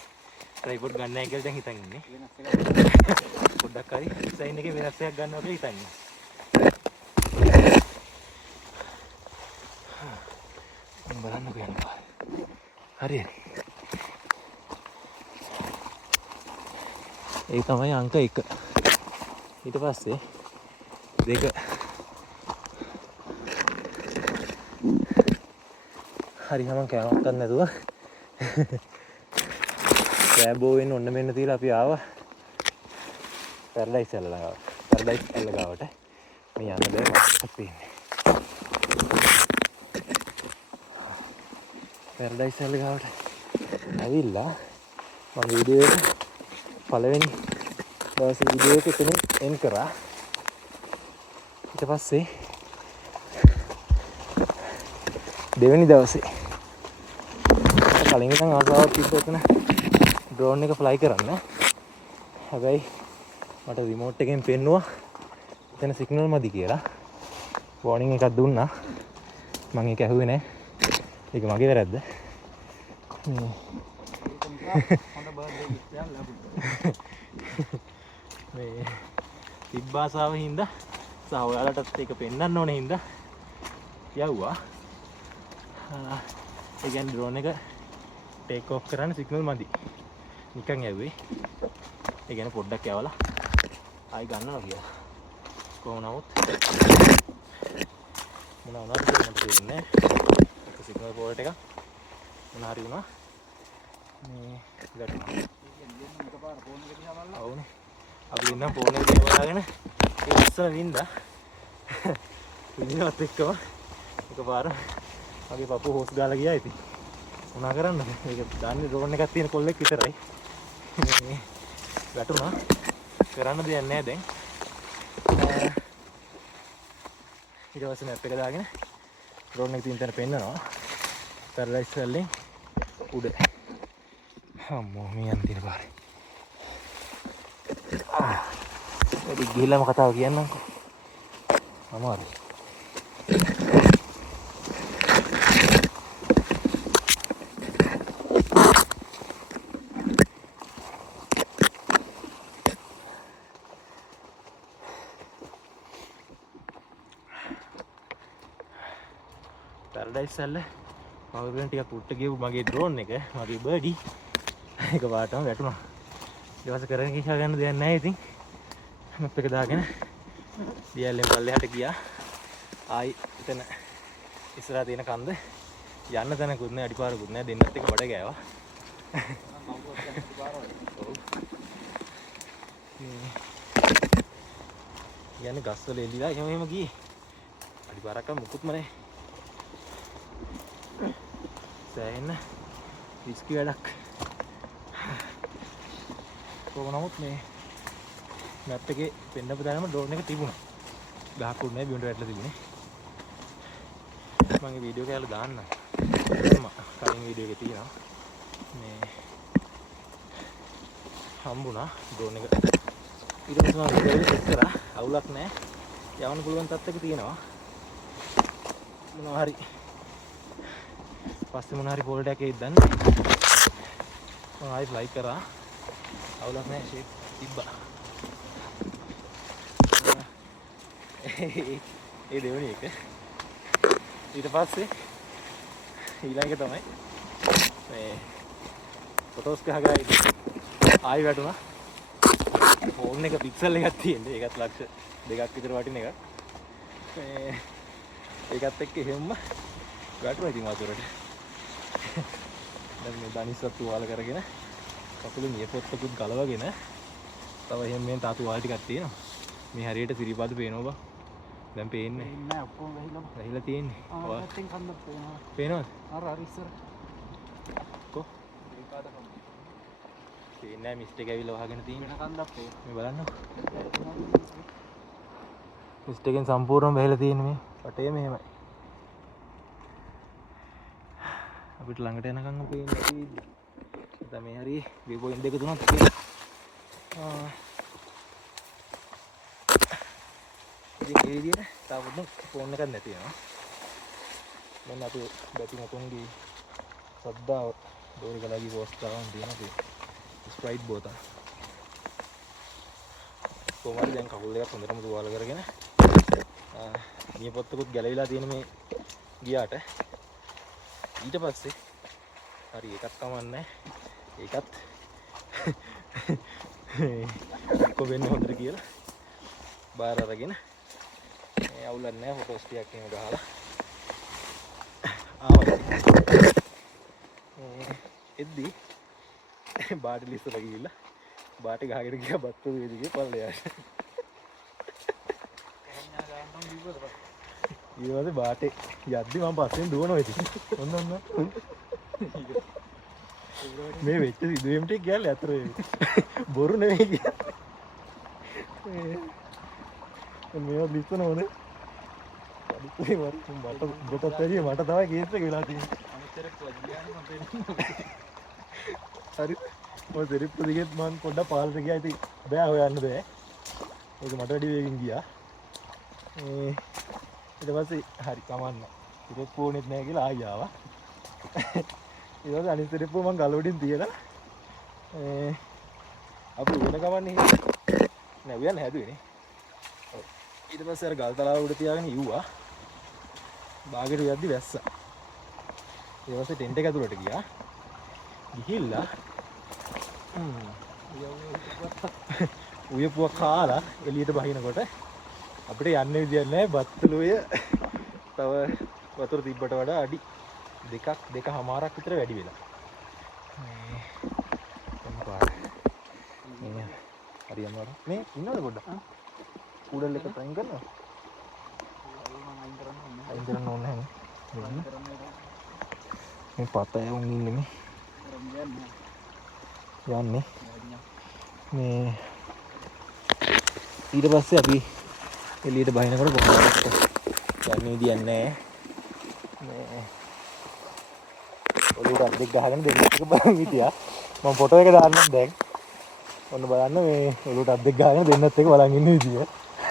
ට්‍රයිපෝඩ් ගන්න නැහැ කියලා දැන් හිතන් ඉන්නේ. පොඩ්ඩක් හරි ඩිසයින් එකේ වෙනස් එකක් ගන්නවා කියලා හිතන් ඉන්නේ. බලන්නකෝ යනවා. හරියනේ. ඒ තමයි අංක 1. ඊට පස්සේ 2 හරි හැමං කෑමක් ගන්න නැතුව කෑබෝ වෙන්න ඔන්න මෙන්න තියලා අපි ආවා පැරඩයිස් ඇල්ල ගාවට. පැරඩයිස් ඇල්ල ගාවට මේ යන්න බෑ මස්සක් තියෙන්නේ. පැරඩයිස් ඇල්ල ගාවට ඇවිල්ලා මම වීඩියෝ එක පළවෙනි දවසේ වීඩියෝ එක එතනින් එන් කරා. ඊට පස්සේ දෙවෙනි දවසේ කලින් ඉතින් ආසාවක් තිබ්බ එතන ඩ්‍රෝන් එක ෆ්ලයි කරන්න. හැබැයි මට රිමෝට් එකෙන් පෙන්නුවා එතන සිග්නල් මදි කියලා. වෝනින් එකක් දුන්නා. මම ඒක ඇහුවේ නැහැ. ඒක මගේ වැරද්ද. මේ තිබ්බ ආසාව හින්දා සහ ඔයාලටත් ඒක පෙන්වන්න ඕනේ හින්දා යවුවා. ඒ කියන්නේ ඩ්‍රෝන් එක ටේක් ඔෆ් කරන්න සිග්නල් මදි. නිකන් යවුවේ. ඒ කියන්නේ පොඩ්ඩක් යවලා ආයි ගන්නවා කියලා. කොහොම නමුත් මොනවා වුණාද කියලා මට තේරෙන්නේ නැහැ. ඒක සිග්නල් පෝල්ට් එක මොනවා හරි වුණා. මේ ගැටුණා. එකපාර ෆෝන් එක දිහා බලලා අවුනේ. අපි ඉන්න ෆෝන් එක දිහා බලාගෙන ඒ ඉස්සර වින්දා. වින්දාත් එක්කම එකපාර මගේ පපුව හොස් ගාලා ගියා ඉතින්. මොනා කරන්නද? මේක දාන්නේ ඩ්‍රෝන් එකක් තියෙන කොල්ලෙක් විතරයි. මේ වැටුණා. කරන්න දෙයක් නැහැ දැන්. ඊට පස්සේ මැප් එක දාගෙන ඩ්‍රෝන් එක තියෙන තැන පෙන්නනවා. පැරඩයිස් වලින් උඩ. අම්මෝ මේ යන තියෙන පාරේ. වැඩි ගිහිල්ලාම කතාව කියන්නම්කෝ. අමාරුයි. පැරඩයිස් ඇල්ල පවුරෙන් ටිකක් උඩට ගියපු මගේ ඩ්‍රෝන් එක මගේ බර්ඩි එක පාටම වැටුණා. ඊට පස්සේ කරගෙන කියා ගන්න දෙයක් නැහැ ඉතින් මැප් එක දාගෙන DLM පල්ලෙහාට ගියා. ආයි එතන ඉස්සරහා තියෙන කන්ද යන්න තැනකුත් නැහැ අඩිපාරකුත් නැහැ දෙන්නත් එක බඩ ගෑවා. යන්නේ ගස්වල එළිලා එහෙම ගියේ. අඩිපාරක් මුකුත්ම නැහැ. සෑහෙන රිස්කි වැඩක්. කොහොම නමුත් මේ මැප් එකේ පෙන්නපු තරම ඩ්‍රෝන් එක තිබුණා. ගහකුත් නැහැ බිමට වැටලා තිබුණේ. මගේ වීඩියෝ කෑල්ල දාන්න. කලින් වීඩියෝ එකේ තියෙනවා. මේ හම්බුණා ඩ්‍රෝන් එක. ඊට පස්සේ මම වීඩියෝ එක සෙට් කරා. අවුලක් නැහැ. යවන්න පුළුවන් තත්ත්වයක තියෙනවා. මොනවා හරි පස්සේ මොනවා හරි ෆෝල්ඩර් එකේ ඉද්දන්න. මම ආයි ෆ්ලයි කරා. අවුලක් නැහැ ෂේප් තිබ්බා. ඒ දෙවෙනි එක. ඊට පස්සේ ඊළඟ එක තමයි මේ ෆොටෝස් ගහගා ආයි වැටුණා. ෆෝන් එක පික්සල් එකක් තියෙන්නේ. ඒකත් ලක්ෂ 2ක් විතර වටින එකක්. මේ ඒකත් එක්ක එහෙම්ම වැටුණා ඉතින් වතුරට. දැන් මේ දනිස්සත් තුවාල කරගෙන කකුලේ නියපොත්තකුත් ගලවගෙන තව එහෙම මේ තාතු වාල් ටිකක් තියෙනවා. මේ හරියට සිරිපාද පේනවා බා. දැන් පේන්නේ නෑ ඔක්කොම ගහිලා තියෙන්නේ. පැත්තෙන් කන්දක් පේනවා. පේනවද? අර ඉස්සර කො? පේන්නේ නැහැ මිස්ට් එක ඇවිල්ලා වහගෙන තියෙන්නේ. වෙන කන්දක් පේනවා. මේ බලන්න. මිස්ට් එකෙන් සම්පූර්ණයෙන්ම වැහිලා තියෙන්නේ මේ වටේ මෙහෙමයි. අපිට ළඟට යනකම් පේන්නේ නැති විදිහ. දැන් මේ හරිය view point දෙක තුනක් තියෙනවා. ඉතින් ඒ විදිහට තාම ෆෝන් එකක් නැති වෙනවා. මෙන්න අපි බැටි මොතුන්ගේ සද්දාව දෝරිකලාගේ පෝස්ට් කරන් තියෙනවා. ස්ප්‍රයිට් බෝතල්. කොහමද දැන් කකුල් දෙකක් හොඳටම තුවාල කරගෙන නියපොත්තකුත් ගැලවිලා තියෙන මේ ගියාට ඊට පස්සේ හරි එකක් කමන්නේ. ඒකත් කො වෙන්නේ හොඳට කියලා බාර අරගෙන මේ අවුලක් නැහැ ෆොටෝස් ටිකක් එහෙම ගහලා ආවා. එද්දි බාටි ලිස්සලා ගිහිල්ලා බාටි ගහගෙන ගියා බත්තු වේදිකේ පල්ලෙයාට. ඊළඟට බාටි යද්දි මම පස්සෙන් දුවනවා ඉතින්. ඔන්න මේ වෙච්ච සිදුවීම් ටික කියන්නේ අතර බොරු නෙවෙයි කියන්නේ. මේවා ලිස්සන ඕනේ. අනිත් මට ඔබටත් වැඩිය මට තමයි කේස් එක වෙලා තියෙන්නේ. අනිතරක් ලග්ගියානේ මම පේන්නේ. හරි. ඔය දෙරිප්පු දිගෙත් මම පොඩ්ඩක් පාලට ගියා. ඉතින් බෑ හොයන්න බෑ. ඒක මට වැඩි වේගෙන් ගියා. ඊට පස්සේ හරි කමන්න. දෙරිප්පු ඕනෙත් නැහැ කියලා ආයි ආවා. ඊට පස්සේ අනිත් දෙරිප්පු මම ගලවඩින් තියලා අපි උයන ගමන්නේ නෑ උයන්න හැදුවේනේ. ඊට පස්සේ අර ගල් තලාව උඩ තියාගෙන ඉව්වා. බාගෙට යද්දි වැස්සා. ඊට පස්සේ ටෙන්ට් එක ඇතුළට ගියා. ගිහිල්ලා උයපුව කාලා එළියට බහිනකොට අපිට යන්න විදියක් නැහැ. බත්තලුය තව වතුර තිබ්බට වඩා අඩි 2.5ක් විතර වැඩි වෙලා. හරි අමාරු. මේ ඉන්නවද පොඩ්ඩක්? කූඩල් එක අයින් කරනවා. අයින් කරන්න ඕනේ නැහැ. මේ පතය උන් ඉන්නේ මේ. යන්නේ. මේ ඊට පස්සේ අපි එළියට බහිනකොට කොහොමද යන්නේ විදියක් නැහැ. මේ ඔලුවට අද්දෙක් ගහගෙන දෙන්නක බලන් හිටියා. මම ෆොටෝ එක දාන්නම් දැන්. ඔන්න බලන්න මේ ඔලුවට අද්දෙක් ගහගෙන දෙන්නත් එක බලන් ඉන්න විදිය.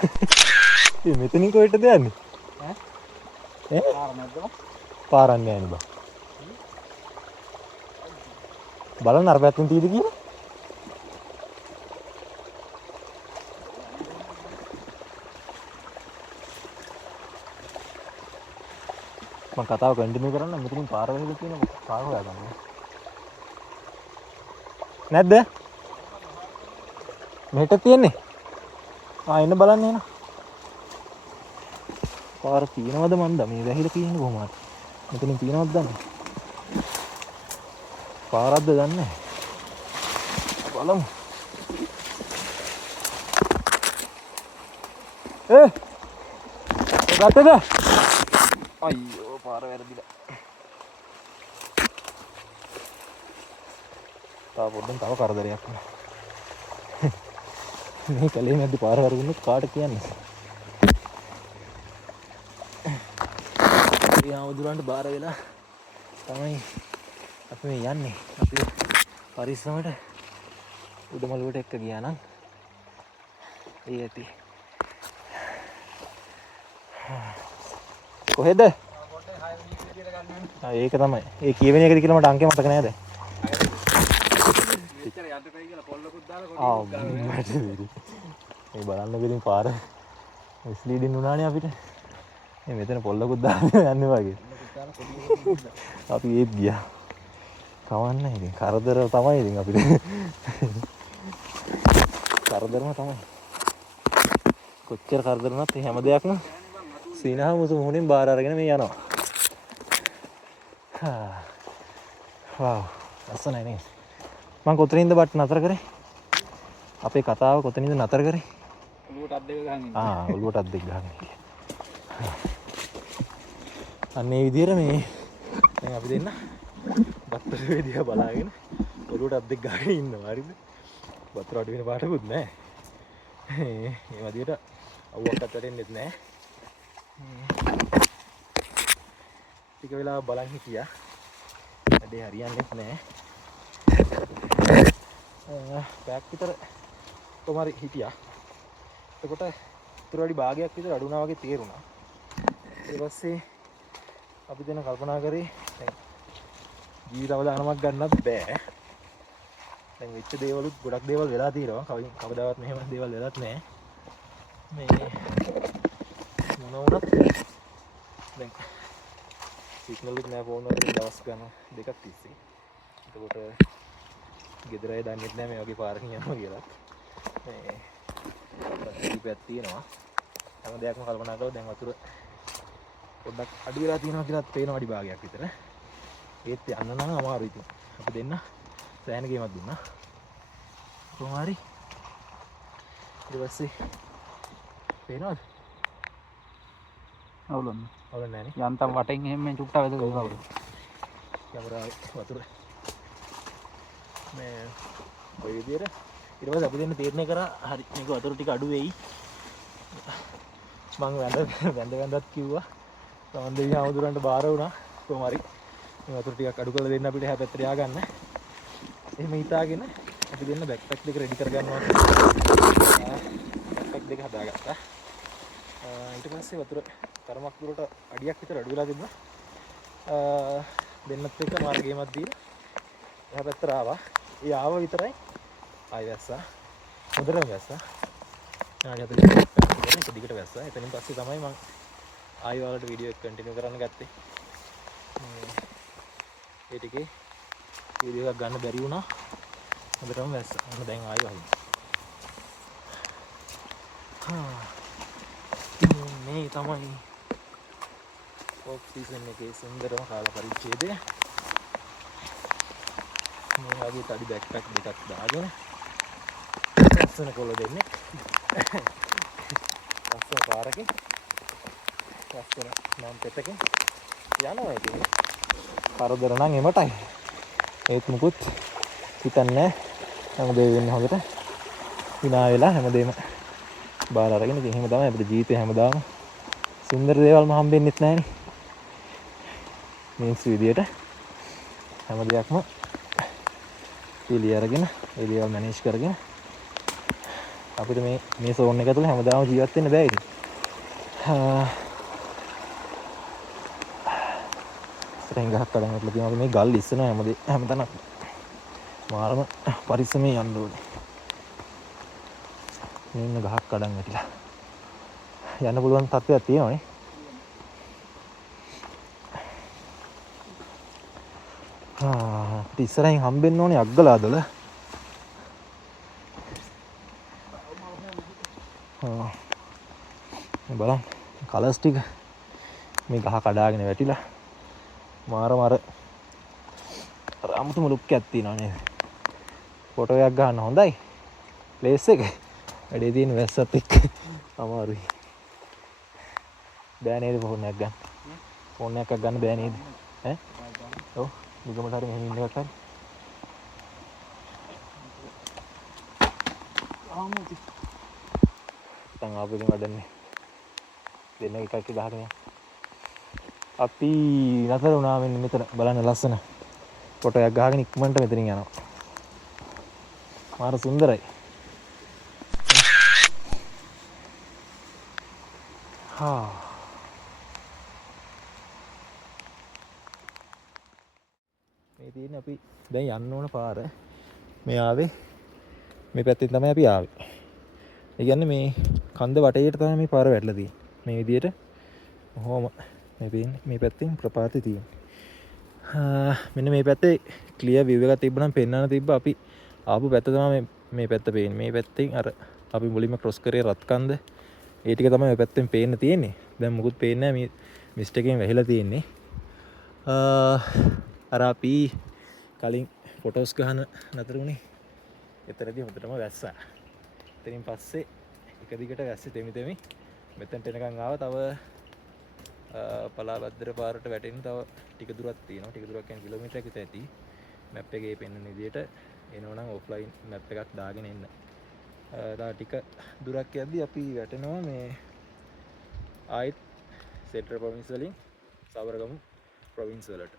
ඉතින් මෙතනින් කොහෙටද යන්නේ? ඈ? පාර නැද්ද? පාරක් නෑ නේ බා. බලන්න අර පැත්තෙන් තියෙද කියලා. මම කතාව කන්ටිනියු කරන්න. මෙතනින් පාර වෙලා තියෙන පාර හොයාගන්න. නැද්ද? මෙහෙට තියෙන්නේ. එන්න බලන්න එන. පාර තියෙනවද මන්ද? මේ වැහිලා තියෙන්නේ කොහොමද? මෙතනින් තියෙනවද දන්නේ? පාරක්ද දන්නේ නැහැ. බලමු. ගත්තද? අයියෝ පාර වැරදිලා. තා පොඩ්ඩක් තව කරදරයක් වුණා. මේ කලේ නැද්ද පාර වැරදුනොත් කාට කියන්නේ? ඒ ආමුදුරන්ට බාර වෙලා තමයි අපි මේ යන්නේ. අපි පරිස්සමට උඩමළුවට එක්ක ගියා නම් ඒ ඇති. කොහෙද? ඒක තමයි. ඒ කියවෙන එකද කියලා මට අංකේ මතක නෑ දැන්. මෙච්චර යන්න කියලා පොල්ලකුත් දාලා කොටියක් මේ බලන්න ඉතින් පාර මිස්ලීඩින් වුණානේ අපිට. මේ මෙතන පොල්ලකුත් දාලා යන්නේ වගේ. අපි ඒත් ගියා. කවන්න ඉතින් කරදර තමයි ඉතින් අපිට. කරදරම තමයි. කොච්චර කරදර වුණත් හැම දෙයක්ම සීනහ මුසු මුහුණින් බාර අරගෙන මේ යනවා. වාව් ලස්සනයි නේ. මං කොතනින්ද බට් නතර කරේ? අපේ කතාව කොතනින්ද නතර කරේ? ඔළුවට අත් දෙක ගහන් ඉන්නේ. ඔළුවට අත් දෙක ගහන් ඉන්නේ. අන්න ඒ විදිහට මේ දැන් අපි දෙන්න බත්තර වේදියා බලාගෙන ඔළුවට අත් දෙක ගහගෙන ඉන්නවා. හරිද? බත්තර අඩු වෙන පාටකුත් නැහැ. මේ වදියට අවුවක්වත් වැටෙන්නෙත් නැහැ. ටික වෙලා බලන් හිටියා. වැඩේ හරියන්නේත් නැහැ. බෑක් විතර කොහමරි හිටියා. එතකොට උතුරු වැඩි භාගයක් විතර අඩු වුණා වගේ තේරුණා. ඊට පස්සේ අපි දෙන කල්පනා කරේ දැන් ජීවිත අවදානමක් ගන්නත් බෑ. දැන් වෙච්ච දේවලුත් ගොඩක් දේවල් වෙලා තියෙනවා. කවදාවත් මෙහෙම දේවල් වෙලත් නැහැ. මේ මොන වුණත් දැන් සිග්නලුත් නෑ ෆෝන් වලින් දවස් ගන්න දෙකක් තිස්සේ. එතකොට ගෙදර අය දන්නේ නැහැ මේ වගේ පාරකින් යනවා කියලා. මේ ප්‍රතිපත් තියෙනවා. හැම දෙයක්ම කල්පනා කරලා දැන් වතුර පොඩ්ඩක් අඩු වෙලා තියෙනවා කියලාත් පේනවා අඩි භාගයක් විතර. ඒත් යන්න නම් අමාරුයි ඉතින්. අපි දෙන්න සෑහෙන ගේමක් දුන්නා. කොහොම හරි ඊට පස්සේ පේනවද? අවුලන්නේ නැහැ නේ. යන්තම් වටෙන් එහෙම මේ චුට්ටක් වැද ගහනවා. කැමරාව වතුර මේ ඔය විදියට ඊට පස්සේ අපි දෙන්න තීරණය කරා හරි මේක වතුර ටික අඩු වෙයි. මං වැඳත් කිව්වා. සමන් දෙවියන් ආමුදුරන්ට බාර වුණා. කොහොම හරි මේ වතුර ටිකක් අඩු කරලා දෙන්න අපිට එහා පැත්තට ය아가න්න. එහෙම හිතාගෙන අපි දෙන්න බෑක්පැක් දෙක රෙඩි කරගන්නවා. බෑක්පැක් දෙක හදාගත්තා. ඊට පස්සේ වතුර තරමක් දුරට අඩියක් විතර අඩු වෙලා තිබුණා. දෙන්නත් එක්ක මාර්ගයමක් දීලා එහා පැත්තට ආවා. ඒ ආව විතරයි ආයි වැස්සා. මුදරම වැස්සා. නාඩි 40 එක දිගට වැස්සා. එතනින් පස්සේ තමයි මම ආයි වලට වීඩියෝ එක කන්ටිනියු කරන්න ගත්තේ. ඒ ටිකේ වීඩියෝ එකක් ගන්න බැරි වුණා. හොඳටම වැස්සා. මම දැන් ආයි වහිනවා. මේ තමයි ඔෆ් සීසන් එකේ සුන්දරම කාල පරිච්ඡේදය. මේ වගේ තඩි බෑක්පැක් දෙකක් දාගෙන ලස්සන කොළ දෙන්නේ. ලස්සන පාරකින් ලස්සන නම් පෙතකින් යනවා ඉතින්. කරදර නම් එමටයි. ඒත් මුකුත් හිතන්නේ හැමදේම වෙන්නේ හොඳට. hina වෙලා හැමදේම බාර අරගෙන ඉතින් එහෙම තමයි අපේ ජීවිතේ හැමදාම සුන්දර දේවල්ම හම්බෙන්නෙත් නැහනේ. මේ විදියට හැම දෙයක්ම පිළි අරගෙන ඒ දේවල් මැනේජ් කරගෙන අපිට මේ සෝන් එක ඇතුළේ හැමදාම ජීවත් වෙන්න බෑ ඉතින්. සරෙන් ගහක් කඩන් වටලා තියෙනවා. මේ ගල් ඉස්සනවා හැමතැනක්. මාරම පරිස්සමෙන් යන්න ඕනේ. මේ ඉන්න ගහක් කඩන් වැටිලා. යන්න පුළුවන් තත්ත්වයක් තියෙනවානේ. ඉස්සරහින් හම්බෙන්න ඕනේ අග්ගලාදල. බලන්න කලර්ස් ටික මේ ගහ කඩාගෙන වැටිලා මාරම අර අමුතුම ලුක් එකක් තියෙනවා නේද? ෆොටෝ එකක් ගන්න හොඳයි. ප්ලේස් එක. වැඩේ තියෙන වැස්සත් එක්ක අමාරුයි. බෑ නේද ෆෝන් එකක් ගන්න? ෆෝන් එකක් ගන්න බෑ නේද? ඈ? ඔව්. නිකමට හරි මෙහෙම ඉන්න එකක් හරි. ආමුති. දැන් ආපෙකින් වැඩන්නේ. දෙන්න එකක් ගහගෙන යන්න. අපි නතර වුණා මෙන්න මෙතන බලන්න ලස්සන ෆොටෝ එකක් ගහගෙන ඉක්මනට මෙතනින් යනවා. මාර සුන්දරයි. හා මේ තියෙන්නේ අපි දැන් යන්න ඕන පාර. මේ ආවේ මේ පැත්තෙන් තමයි අපි ආවේ. ඒ කියන්නේ මේ කන්ද වටේට තමයි මේ පාර වැටලා තියෙන්නේ. මේ විදියට කොහොම මේ පැත්තෙන් ප්‍රපාතේ තියෙන්නේ. මෙන්න මේ පැත්තේ ක්ලියර් view එකක් තිබ්බනම් පෙන්වන්න තිබ්බ අපි ආපු පැත්ත තමයි මේ පැත්ත පේන්නේ. මේ පැත්තෙන් අර අපි මුලින්ම ක්‍රොස් කරේ රත්කන්ද ඒ ටික තමයි මේ පැත්තෙන් පේන්න තියෙන්නේ. දැන් මුකුත් පේන්නේ නැහැ. මේ මිස්ට් එකෙන් වැහිලා තියෙන්නේ. අර අපි කලින් ෆොටෝස් ගහන නතර උනේ එතරදී හොඳටම වැස්සා. එතනින් පස්සේ එක දිගට වැස්සේ තෙමි මෙතනට එනකන් ආවා. තව පලාබද්දර පාරට වැටෙන්න තව ටික දුරක් තියෙනවා. ටික දුරක් කියන්නේ කිලෝමීටරයක් විතර ඇති. මැප් එකේ පෙන්වන විදිහට එනවනම් ඔෆ්ලයින් මැප් එකක් දාගෙන එන්න. තව ටික දුරක් යද්දී අපි වැටෙනවා මේ ආයිත් සෙන්ට්‍රල් ප්‍රොවින්ස් වලින් සවරගමු ප්‍රොවින්ස් වලට.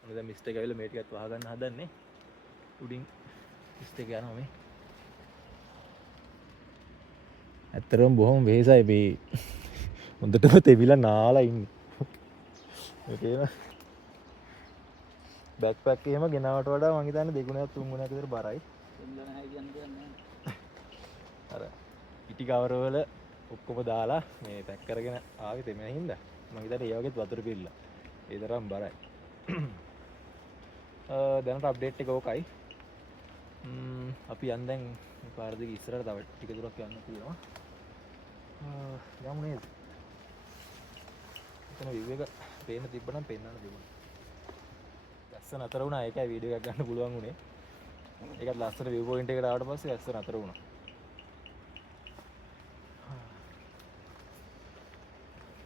මොකද මිස්ට් එක ඇවිල්ලා මේ ටිකත් වහගන්න හදන්නේ. උඩින් මිස්ට් එක යනවා මේ. ඇත්තටම බොහොම වෙහෙසයි මේ හොඳටම තෙවිලා නාලා ඉන්නේ. මේකේම බෑක්පැක් එහෙම ගෙනාවට වඩා මං හිතන්නේ දෙගුණයක් තුන්ගුණයක් විතර බරයි. අර ඉටි කවර වල ඔක්කොම දාලා මේ පැක් කරගෙන ආවේ තෙමෙන හින්දා මං හිතන්නේ ඒ වගේත් වතුර පිරලා ඒ තරම් බරයි. දැනට අප්ඩේට් එක ඕකයි. අපි යන් දැන් මේ පාර දිගේ ඉස්සරහට තව ටික දුරක් යන්න තියෙනවා. යමු නේද? එතන view එක පේන්න තිබ්බනම් පෙන්වන්න තිබුණා. වැස්ස නතර වුණා. ඒකයි වීඩියෝ එකක් ගන්න පුළුවන් වුණේ. ඒකත් ලස්සන view point එකට ආවට පස්සේ වැස්ස නතර වුණා.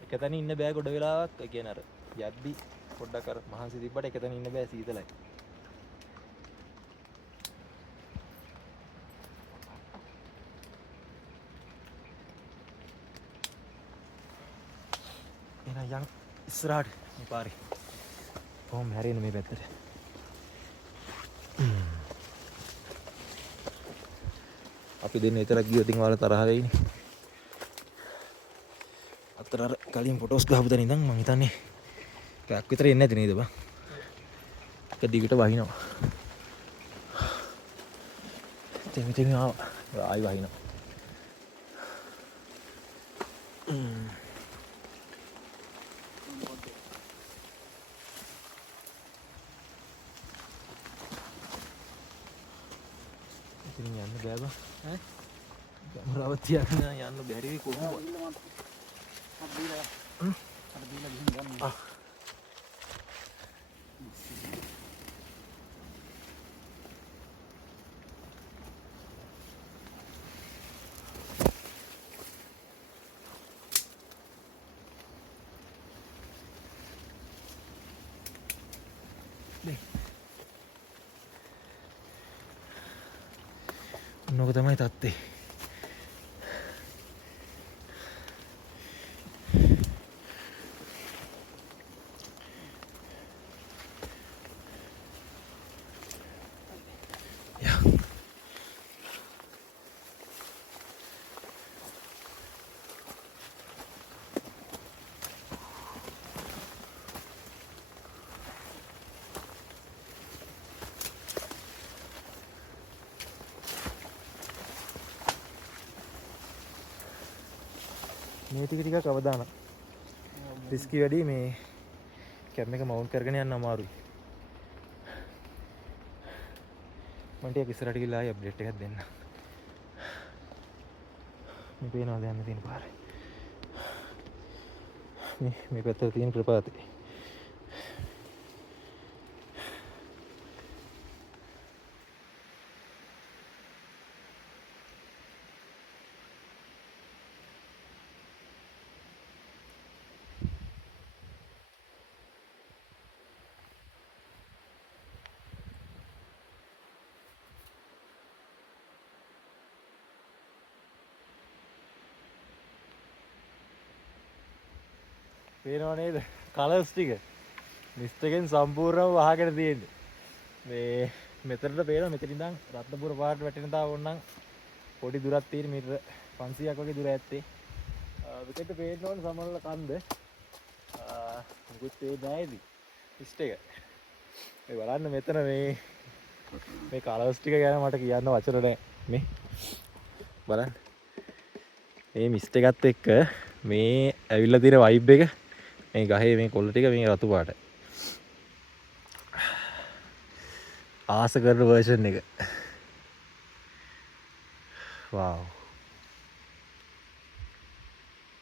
එකතැන ඉන්න බෑ ගොඩ වෙලාවක්. ඒ කියන්නේ අර යද්දි පොඩ්ඩක් අර මහන්සි තිබ්බට එකතැන ඉන්න බෑ සීතලයි. එහෙනම් යන් ඉස්සරහට මේ පාරේ. කොහොම හැරෙන්නේ මේ පැත්තට. අපි දෙන්න විතරක් ගියොත් ඉතින් ඔයාලා තරහ වෙයිනේ. අතර අර කලින් ෆොටෝස් ගහපු තැන ඉඳන් මං හිතන්නේ පැයක් විතර එන්නේ නැති නේද බං? එක දිගට වහිනවා. තෙමි ආවා. ආයි වහිනවා. ඉතින් යන්න බෑ බං. ඈ? කැමරාව තියාගෙන යන්න බැරි වෙයි කොහොමද? නොක තමයි තත්තේ. මේ ටික අවදානම්. රිස්කි වැඩි මේ කැම් එක මවුන්ට් කරගෙන යන්න අමාරුයි. මම ටික ඉස්සරහට ගිහලා ආයි අප්ඩේට් එකක් දෙන්න. මේ පේනවාද යන්න තියෙන පාරේ. මේ පැත්තට තියෙන ප්‍රපාතේ. පේනවා නේද? කලර්ස් ටික මිස්ට් එකෙන් සම්පූර්ණව වහගෙන තියෙන්නේ. මේ මෙතනට පේනවා මෙතන ඉඳන් රත්නපුර පාරට වැටෙන තා ඕනනම් පොඩි දුරක් තියෙන මීටර 500ක් වගේ දුර ඇත්තේ. විකට පේන්න ඕන සමහරවල් කන්ද. මුකුත් ඒ නෑදී. මිස්ට් එක. මේ බලන්න මෙතන මේ කලර්ස් ටික ගැන මට කියන්න වචන නෑ. මේ බලන්න. මේ මිස්ට් එකත් එක්ක මේ ඇවිල්ලා තියෙන වයිබ් එක මේ ගහේ මේ කොළ ටික මේ රතු පාට. ආස කරන වර්ෂන් එක. වාව්.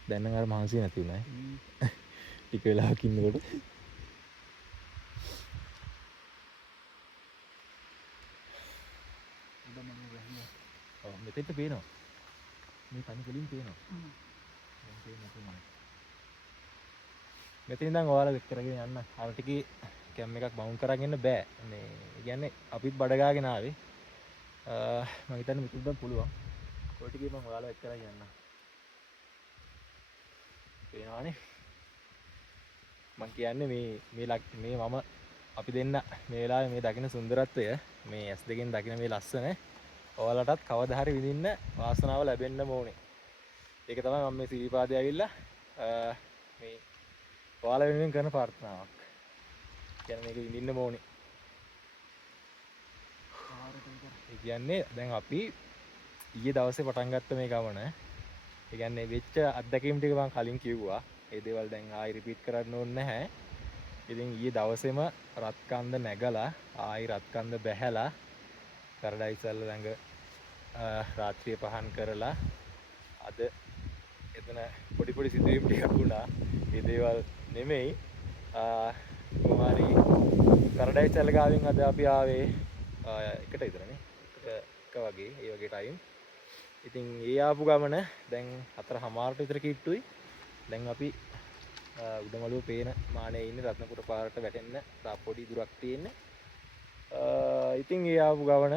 දැන් නම් අර මහන්සිය නැති වුණා ඈ. ටික වෙලාවක ඉන්නකොට. ඔව් මෙතෙන්ට පේනවා. මේ තනි වලින් පේනවා. දැන් පේනවා. මෙතන ඉඳන් ඔයාලා වෙක් කරගෙන යන්න. අර ටිකේ කැම් එකක් බවුන් කරන් එන්න බෑ. මේ කියන්නේ අපිත් බඩ ගාගෙන ආවේ. මම හිතන්නේ මෙතනට පුළුවන්. ඔය ටිකේ මම ඔයාලා වෙක් කරන් යන්න. පේනවනේ. මම කියන්නේ මේ මම අපි දෙන්න මේ වෙලාවේ මේ දකින්න සුන්දරත්වය මේ S2 කින් දකින්න මේ ලස්සන ඔයාලටත් කවදා හරි විඳින්න වාසනාව ලැබෙන්න ඕනේ. ඒක තමයි මම මේ සිරිපාදේ ඇවිල්ලා මේ ඔයාලා වෙනුවෙන් කරන ප්‍රාර්ථනාවක්. කියන්නේ මේක විඳින්න ඕනේ. ඒ කියන්නේ දැන් අපි ඊයේ දවසේ පටන් ගත්ත මේ ගමන. ඒ කියන්නේ වෙච්ච අත්දැකීම් ටික මම කලින් කිව්වා. ඒ දේවල් දැන් ආයි රිපීට් කරන්න ඕනේ නැහැ. ඉතින් ඊයේ දවසේම රත්කන්ද නැගලා ආයි රත්කන්ද බැහැලා පැරඩයිස් වල ළඟ රාත්‍රිය පහන් කරලා අද එතන පොඩි පොඩි සිදුවීම් ටිකක් වුණා. ඒ දේවල් නෙමෙයි කුමාරී පැරඩයිස් වල ගාවින් අද අපි ආවේ එකට විතරනේ. එක වගේ ඒ වගේ ටයිම්. ඉතින් ඒ ආපු ගමන දැන් 4:00ට විතර කිට්ටුයි. දැන් අපි උඩමළුව පේන මානේ ඉන්නේ රත්නපුර පාරට වැටෙන්න තා පොඩි දුරක් තියෙන්නේ. ඉතින් ඒ ආපු ගමන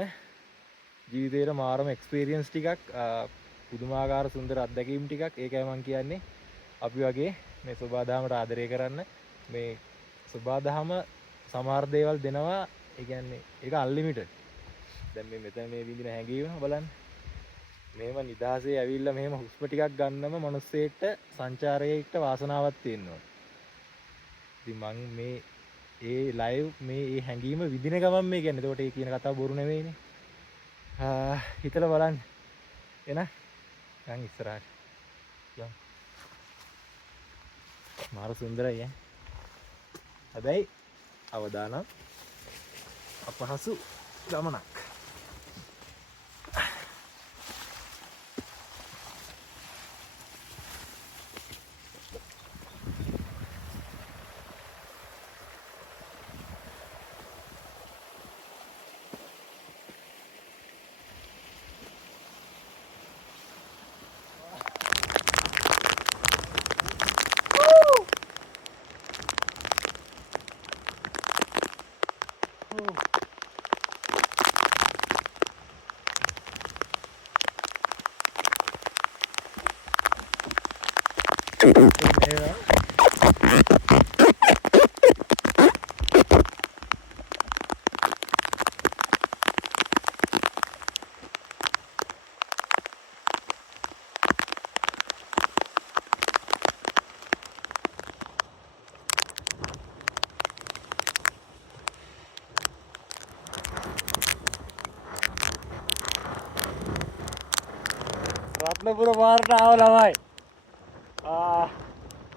ජීවිතේට මාරම එක්ස්පීරියන්ස් ටිකක් පුදුමාකාර සුන්දර අත්දැකීම් ටිකක්. ඒකයි මම කියන්නේ අපි වගේ මේ සබාදහමට ආදරය කරන්න. මේ සබාදහම සමහර දේවල් දෙනවා. ඒ කියන්නේ ඒක අන්ලිමිටඩ්. දැන් මේ මෙතන මේ විඳින හැඟීම බලන්න. මෙහෙම නිදහසේ ඇවිල්ලා මෙහෙම හුස්ම ටිකක් ගන්නම මිනිස්සෙට සංචාරයේට වාසනාවක් තියෙනවා. ඉතින් මං මේ ඒ ලයිව් මේ හැඟීම විඳින ගමන් මේ කියන්නේ. ඒකට ඒ කියන කතාව බොරු නෙවෙයිනේ. හිතලා බලන්න. එන යන් ඉස්සරහට. යන්. මාර සුන්දරයි ඈ. හැබැයි අවදානම් අපහසු ගමනක්. රත්නපුර පාරට ආව ළමයි.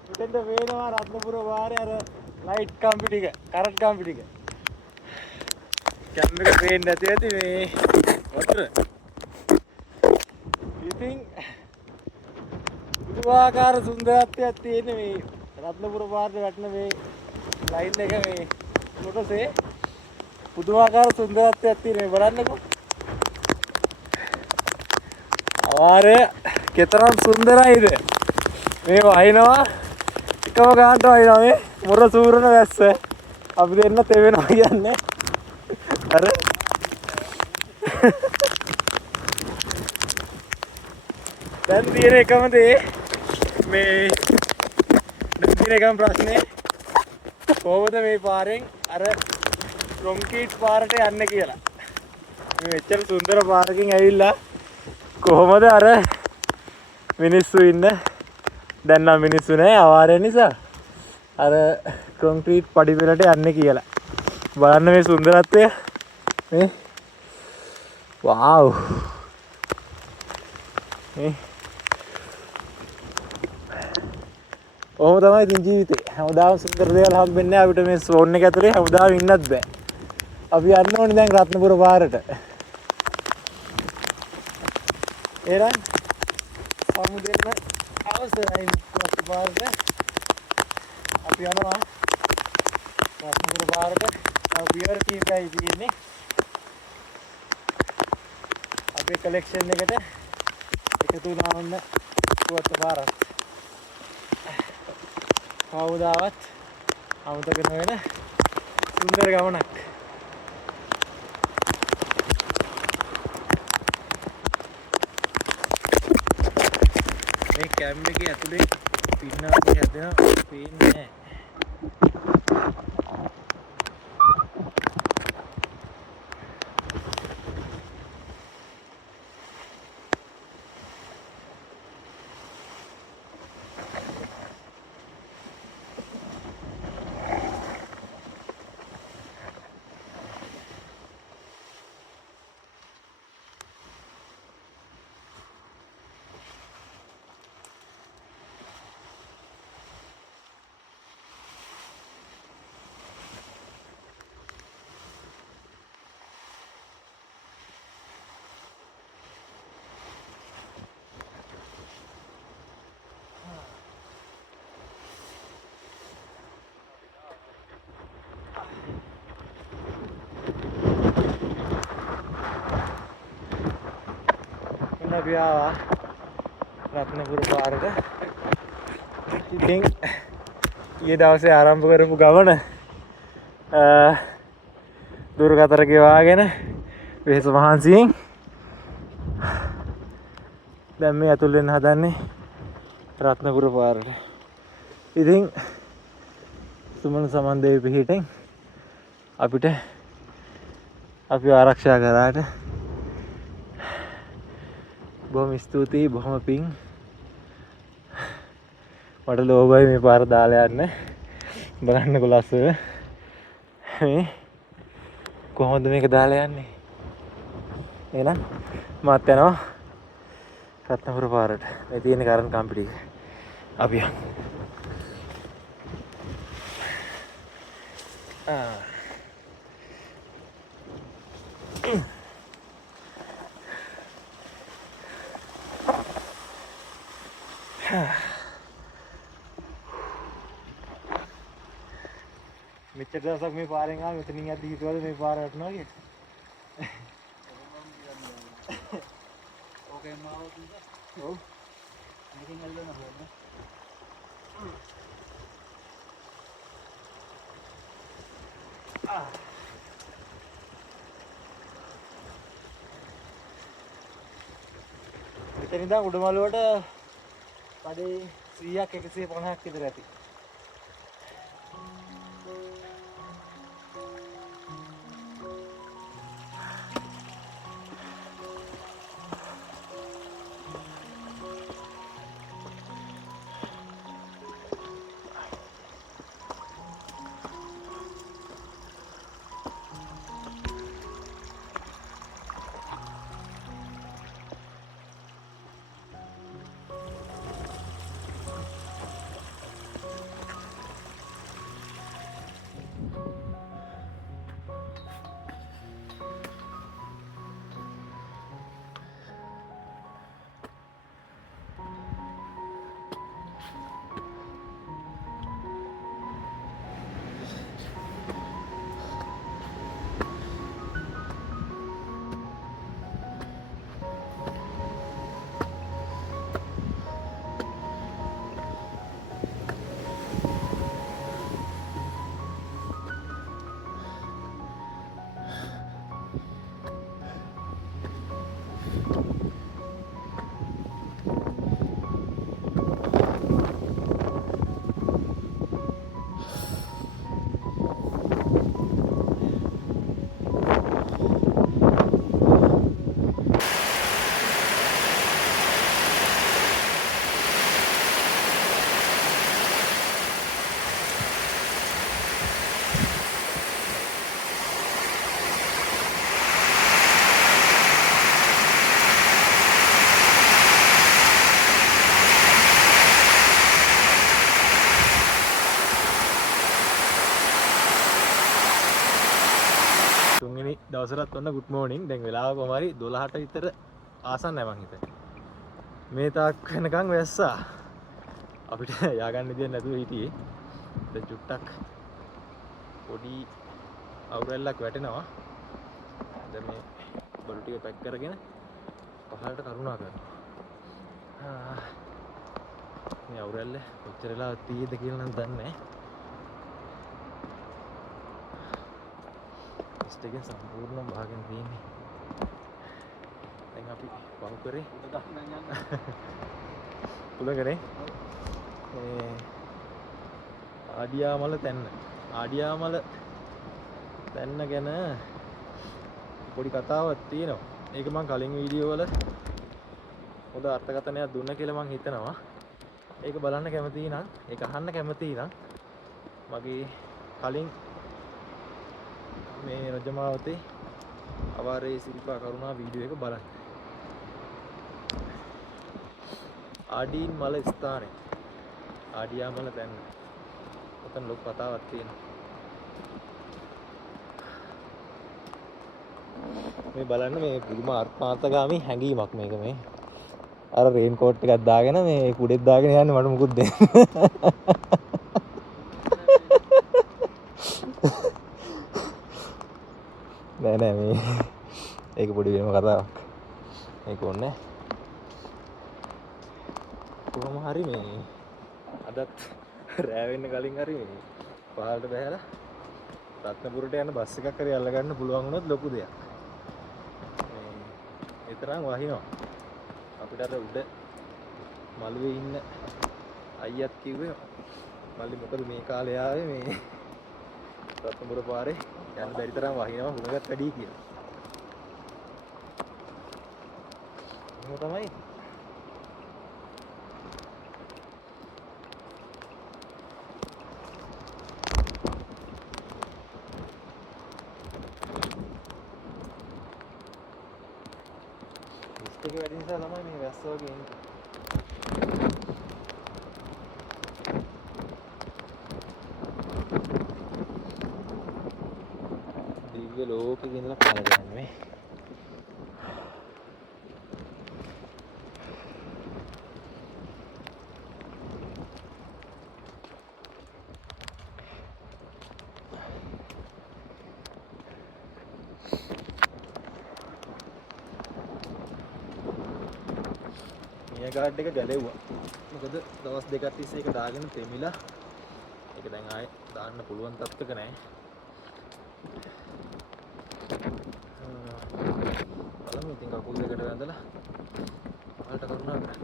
මෙතෙන්ට පේනවා රත්නපුර පාරේ අර ලයිට් කම්බි ටික, කරන්ට් කම්බි ටික. කැම් එක පේන්නේ නැති ඇති මේ වතුර. ඉතින් පුදුමාකාර සුන්දරත්වයක් තියෙන මේ රත්නපුර පාරට වැටෙන මේ ලයින් එක මේ කොටසේ පුදුමාකාර සුන්දරත්වයක් තියෙන මේ බලන්නකෝ. ආරය කෙතරම් සුන්දරයිද මේ වහිනවා එකම ගානට වහිනවා මේ මොර සූරන වැස්ස අපි දෙන්න තෙවෙනවා කියන්නේ අර දැන් තියෙන එකම දේ මේ තියෙන එකම ප්‍රශ්නේ කොහොමද මේ පාරෙන් අර කොන්ක්‍රීට් පාරට යන්නේ කියලා. මේ මෙච්චර සුන්දර පාරකින් ඇවිල්ලා කොහොමද අර මිනිස්සු ඉන්න දැන් නම් මිනිස්සු නැහැ අවාරය නිසා අර කොන්ක්‍රීට් පඩි පෙළට යන්නේ කියලා. බලන්න මේ සුන්දරත්වය මේ වාව් මේ ඔහොම තමයි ඉතින් ජීවිතේ. හැමදාම සුන්දර දේවල් හම්බෙන්නේ නැහැ අපිට මේ ෆෝන් එක ඇතුලේ හැමදාම ඉන්නත් බෑ. අපි යන්න ඕනේ දැන් රත්නපුර පාරට. එහෙනම් සමුදෙන්න අවසරයි රත්නපුර පාරට. අපි යනවා රත්නපුර පාරට. පියවර කීපයයි තියෙන්නේ. අපේ කලෙක්ෂන් එකට එකතු වුණා වන්න පුවත් පාරක්. කවදාවත් අමතක නොවන සුන්දර ගමනක්. මේ කැම්ප් එකේ ඇතුලේ පින්නාදී හැදෙනවා පේන්නේ නැහැ. අපි ආවා රත්නපුර පාරට. ඉතින් ඊයේ දවසේ ආරම්භ කරපු ගමන දුරකතර ගෙවාගෙන වෙහෙස මහන්සියෙන් දැන් මේ ඇතුල් වෙන්න හදන්නේ රත්නපුර පාරට. ඉතින් සුමන සමන්දේවි පිහිටෙන් අපිට අපි ආරක්ෂා කරාට බොහොම ස්තුතියි බොහොම පිං. මට ලෝභයි මේ පාර දාලා යන්න. බලන්නකො ලස්සන මේ කොහොමද මේක දාලා යන්නේ. එහෙනම් මාත් යනවා රත්නපුර පාරට. මේ තියෙන කරන්ට් කම්පිටි එක. අපි යමු. මෙච්චර දවසක් මේ පාරෙන් ආව මෙතනින් යද්දි හිතුවද මේ පාර වටනවා කියලා? ඕකේ මාව තුන්ද? ඔව්. මේකෙන් ඇල්ලන හොයන්න. මෙතන ඉඳන් උඩමළුවට පඩේ 100ක් 150ක් විතර ඇති. දවසටත් ඔන්න good morning. දැන් වෙලාව කොහමද 12ට විතර ආසන්නයි මං හිතන්නේ. මේ තාක් වෙනකන් වැස්සා. අපිට ය아가න්න විදියක් නැතුව හිටියේ. දැන් චුට්ටක් පොඩි අවුරැල්ලක් වැටෙනවා. දැන් මේ බඩු ටික පැක් කරගෙන පහළට කරුණා කරනවා. මේ අවුරැල්ල කොච්චර වෙලා තියෙද කියලා නම් දන්නේ නැහැ. ස්ටේකෙන් සම්පූර්ණම වහගෙන තියෙන්නේ. දැන් අපි වහු කරේ පුළගනේ මේ ආඩියාමල තැන්න. ආඩියාමල තැන්න ගැන පොඩි කතාවක් තියෙනවා. ඒක මම කලින් වීඩියෝ වල හොඳ අර්ථකථනයක් දුන්න කියලා මම හිතනවා. ඒක බලන්න කැමතියි නම්, ඒක අහන්න කැමතියි නම් මගේ කලින් මේ රජමාවතේ අවාරේ සිරිපා කරුණා වීඩියෝ එක බලන්න. ආඩීන් මල ස්ථානේ. ආඩියාමල තැන්න. ඔතන ලොකු කතාවක් තියෙනවා. මේ බලන්න මේ පුදුම අර්ථාන්තගාමී හැඟීමක් මේක මේ. අර රේන් කෝට් එකක් දාගෙන මේ කුඩෙත් දාගෙන යන්නේ මට මුකුත් දෙන්න. නෑ මේ ඒක පොඩි වෙනම කතාවක්. ඒක ඕනේ. කොහොම හරි මේ අදත් රෑ වෙන්න කලින් හරි මේ පහළට බහැලා රත්නපුරට යන බස් එකක් හරි අල්ලගන්න පුළුවන් වුණොත් ලොකු දෙයක්. මේ තරම් වහිනවා. අපිට අර උඩ මළුවේ ඉන්න අයියත් කිව්වේ මල්ලි මොකද මේ කාලේ ආවේ මේ රත්නපුර පාරේ යන්න බැරි තරම් වහිනවා හුඟක් වැඩි කියලා. එහෙම තමයි. ඒක වැඩි නිසා තමයි මේ වැස්ස වගේ එන්නේ. දිව්‍ය ලෝකෙක ඉඳලා පහළ ගන්නේ මේ. ගාඩ් එක ගැලෙව්වා. මොකද දවස් දෙකක් තිස්සේ ඒක දාගෙන තෙමිලා ඒක දැන් ආයේ දාන්න පුළුවන් තත්ත්වක නැහැ. බලමු ඉතින් කකුල් දෙකට වැඳලා ඔයාලට කරුණා කරන්න.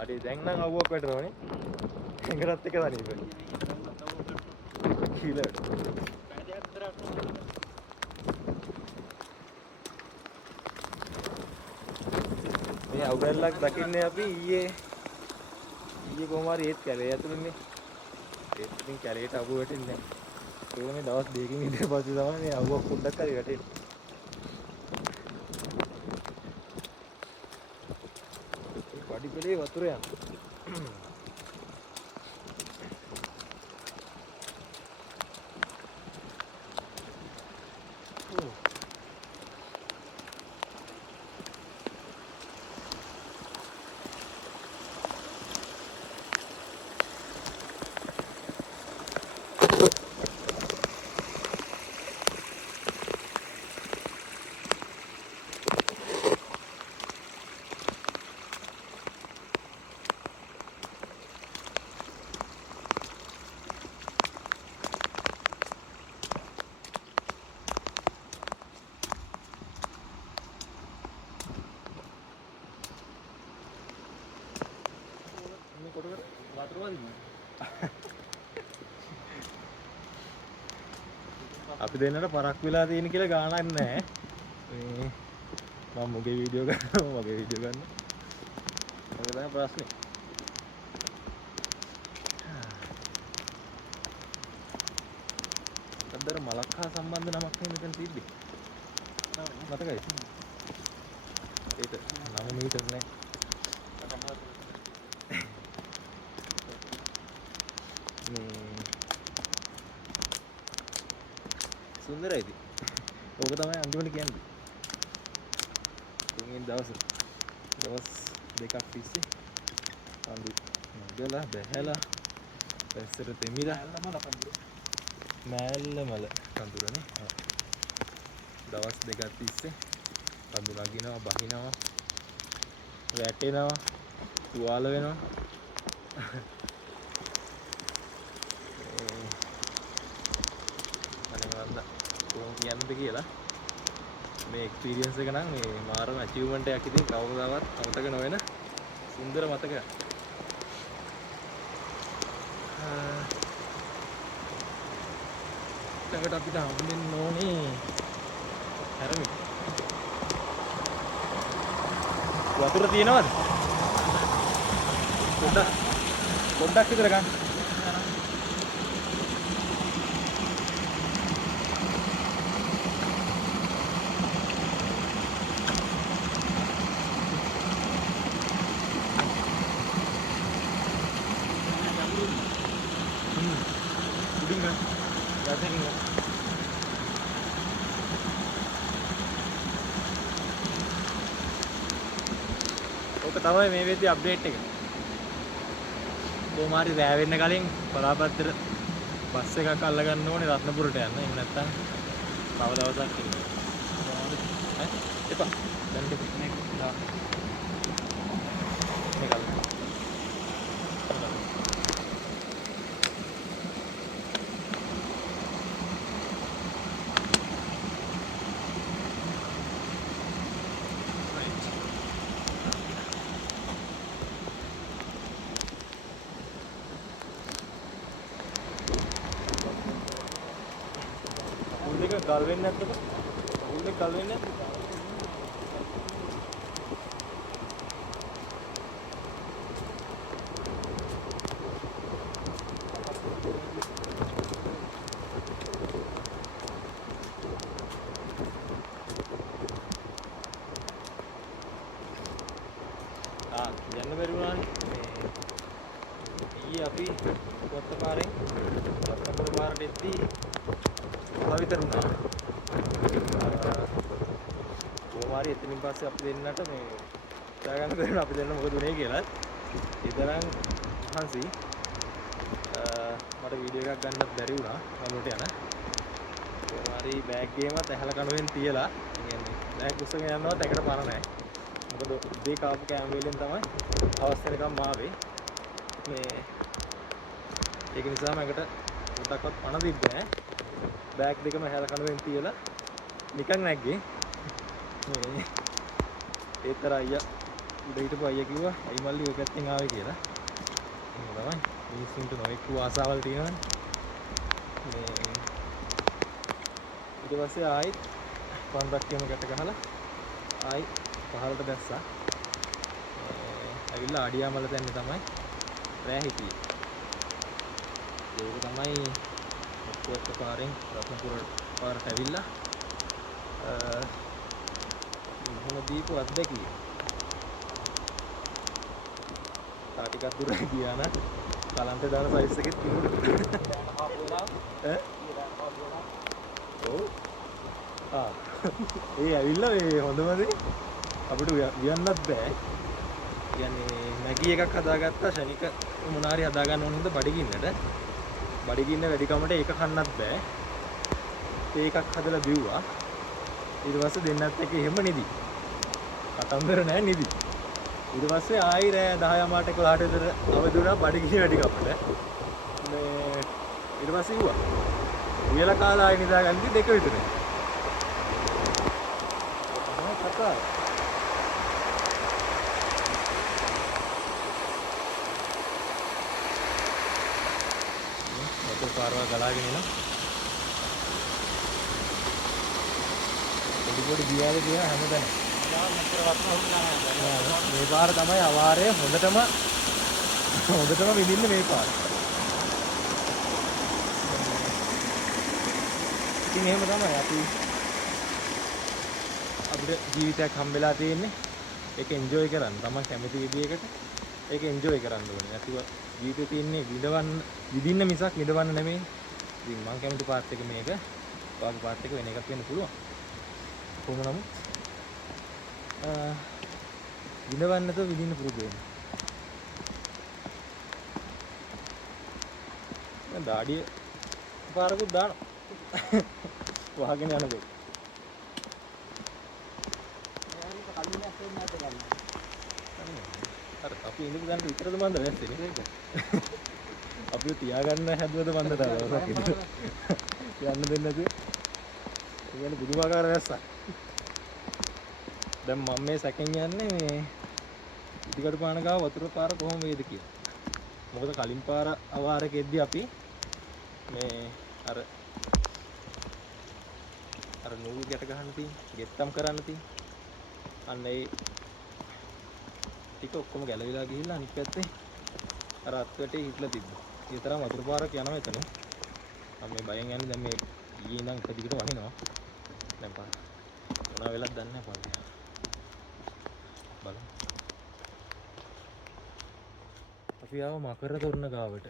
හරි දැන් නම් අවුවක් වැටෙනවනේ. එංගරත් එක තනියම. කීලට. මේ අවුරැල්ලක් දකින්නේ අපි ඊයේ කොහොම හරි ඒත් කැලේ ඇතුළේනේ. ඒත් ඉතින් කැලේට අවුව වැටෙන්නේ නැහැ. ඒක මේ දවස් දෙකකින් ඉඳලා පස්සේ තමයි මේ අවුවක් පොඩ්ඩක් හරි වැටෙන්නේ. පඩිපෙළේ වතුර යන. අපි දෙන්නට පරක් වෙලා තියෙන කියලා ගානක් නැහැ. මේ මම මොගේ වීඩියෝ ගන්නවා මගේ වීඩියෝ ගන්න. ඒක තමයි ප්‍රශ්නේ. අදතර මලක් හා සම්බන්ධ නමක් නේ මෙතන තිබ්බේ. මතකයි. ඒක 9 මීටර් නේ. මේ සුන්දරයි ඉතින්. ඕක තමයි අන්තිමට කියන්නේ. තුන්වෙනි දවස් දෙකක් තිස්සේ අඳු නගලා බැහැලා පැස්සට තෙමිලා මෑල්ලමල කඳුරනේ. දවස් දෙකක් තිස්සේ කඳු නගිනවා බහිනවා වැටෙනවා තුවාල වෙනවා. කොහොම කියන්නද කියලා මේ එක්ස්පීරියන්ස් එක නම් මේ මාරම අචීව්මන්ට් එකක් ඉතින් කවදාවත් අමතක නොවන සුන්දර මතකයක්. ළඟට අපිට හම්බෙන්න ඕනේ හැරමි. වතුර තියෙනවද? පොඩ්ඩක් විතර ගන්න. ඕක තමයි මේ වෙද්දි අප්ඩේට් එක. කොහොම හරි රෑ වෙන්න කලින් බලාපත්තර බස් එකක් අල්ල ගන්න ඕනේ රත්නපුරට යන්න. එහෙම නැත්නම් තව දවසක් ඉන්න. එපා. දැන් මේක මේක කල් වෙන්නේ නැද්ද? උන්නේ කල් වෙන්නේ නැද්ද? යන්න බැරි වුණානේ. ඊයේ අපි කොත්ත පාරෙන් රත්නපුර පාරට එද්දී විතරුණා. කොහොමාරි එතනින් පස්සේ අපි දෙන්නට මේ හිතා ගන්න බැරිුණා අපි දෙන්න මොකද උනේ කියලා. ඒ තරම් මහන්සි. මට වීඩියෝ එකක් ගන්නත් බැරි වුණා මනුවට යන. කොහොමාරි බෑග් එකේමත් ඇහැල කණුවෙන් තියලා කියන්නේ බෑග් උස්සගෙන යනවත් ඇකට පර නැහැ. මොකද උදේ කාපු කෑම වේලෙන් තමයි හවස් වෙනකම් ආවේ. මේ ඒක නිසා මකට උඩක්වත් පණ තිබ්බේ නැහැ. බෑග් දෙකම හැල කණුවෙන් තියලා නිකන් නැග්ගේ. මේ ඒතර අයියා උඩ හිටපු අයියා කිව්වා අයි මල්ලි ඔය පැත්තෙන් ආවේ කියලා. එහෙම තමයි. මිනිස්සුන්ට නොඑක් ආසාවල් තියෙනවනේ. මේ ඊට පස්සේ ආයිත් පන්දක් කියම ගැට ගහලා ආයි පහළට දැස්සා. ඇවිල්ලා ආඩියාමල දැන්නේ තමයි රෑ හිටියේ. ඒක තමයි කොත්ත පාරෙන් රත්නපුර පාරට ඇවිල්ලා මොහොම දීපු අත්දැකීම. තා ටිකක් දුර ගියා නම් කලන්තේ දාන සයිස් එකෙත් තිබුණා. ඔව්. ඒ ඇවිල්ලා මේ හොඳම දේ අපිට වියන්නත් බෑ. කියන්නේ මැගි එකක් හදාගත්තා ශනික මොනාරි හදා ගන්න ඕන හින්දා බඩගින්නට. බඩගින්න වැඩි කමට ඒක කන්නත් බෑ. ඒකක් හදලා බිව්වා. ඊට පස්සේ දෙන්නත් එක්ක එහෙම නිදි. කතන්දර නෑ නිදි. ඊට පස්සේ ආයි රෑ 10 මාට 11ට විතර අවදුණා බඩගිනි වැඩි කමට. මේ ඊට පස්සේ ඉුවා. උයලා කාලා ආයි නිදාගන්නදි 2 විතර. තමයි කතාව. මොකද පාරවල් ගලාගෙන එනවා. පොඩි ගියාලේ කියන හැමදැනම. මේ පාර තමයි අවාරය හොඳටම විඳින්නේ මේ පාර. ඉතින් එහෙම තමයි අපි අපිට ජීවිතයක් හම්බෙලා තියෙන්නේ. ඒක එන්ජොයි කරන්න. තමන් කැමති විදියකට ඒක එන්ජොයි කරන්න ඕනේ. නැතිව ජීවිතේ තියෙන්නේ විඳින්න මිසක් විඳවන්න නෙමෙයි. ඉතින් මම කැමති පාර්ට් එක මේක. ඔයාගේ පාර්ට් එක වෙන එකක් වෙන්න පුළුවන්. කොහොම නමුත් විඳවන්න නැතුව විඳින්න පුරුදු වෙන්න. දැන් දාඩිය පාරකුත් දානවා. වහගෙන යනකොට. අර අපි ඉඳපු ගන්න විතරද මන්ද වැස්සෙන්නේ ඒක. අපිව තියාගන්න හැදුවද මන්ද තාවසක් ඉඳ. යන්න දෙන්නේ නැතුව. ඒ කියන්නේ බුදුමාකාර වැස්සක්. දැන් මම මේ සැකෙන් යන්නේ මේ ඉදිකටු පාන ගාව වතුර පාර කොහොම වේද කියලා. මොකද කලින් පාර අවාරකෙද්දී අපි මේ අර නූල් ගැට ගන්න තියෙන, ගෙත්තම් කරන්න තියෙන. අන්න ඒ ටික ඔක්කොම ගැලවිලා ගිහිල්ලා අනිත් පැත්තේ අර අත්වැටේ හිටලා තිබ්බා. ඒ තරම් වතුර පාරක් යනවා එතන. මම මේ බයෙන් යන්නේ දැන් මේ ඊයේ ඉඳන් එක දිගට වහිනවා. දැන් පාර මොනවා වෙලක්ද දන්නේ නැහැ පාර. බලමු. අපි ආව මකර තොරණ ගාවට.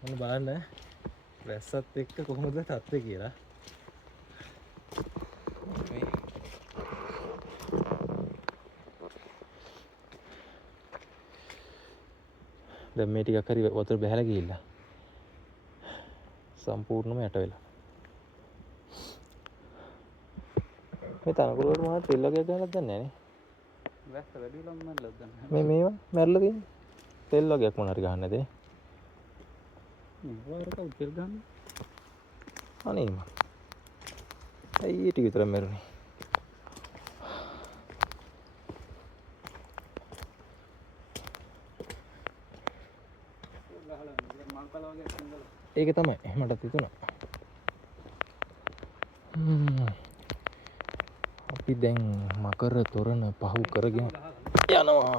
මොන බලන්න වැස්සත් එක්ක කොහොමද තත්ත්වය කියලා. මේ දැන් මේ ටිකක් හරි වතුර බහැලා ගිහිල්ලා සම්පූර්ණයෙන්ම යට වෙලා. මේ තනකොළ වලට මොනවද තෙල් වගේ ගහන්නද දන්නේ නැහැ නේ. වැස්ස වැඩි වෙලම මැරෙලාද දන්නේ නැහැ. මේවා මැරලා තියෙන්නේ. තෙල් වගේක් මොන හරි ගහන්නද ඒ? වරක තෙල් ගන්න. අනේ මම. ඇයි ටික විතර මැරුණේ. ඒක තමයි මටත් හිතුණා. අපි දැන් මකර තොරණ පහු කරගෙන යනවා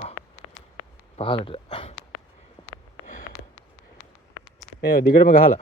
පහලට. මේ දිගටම ගහලා.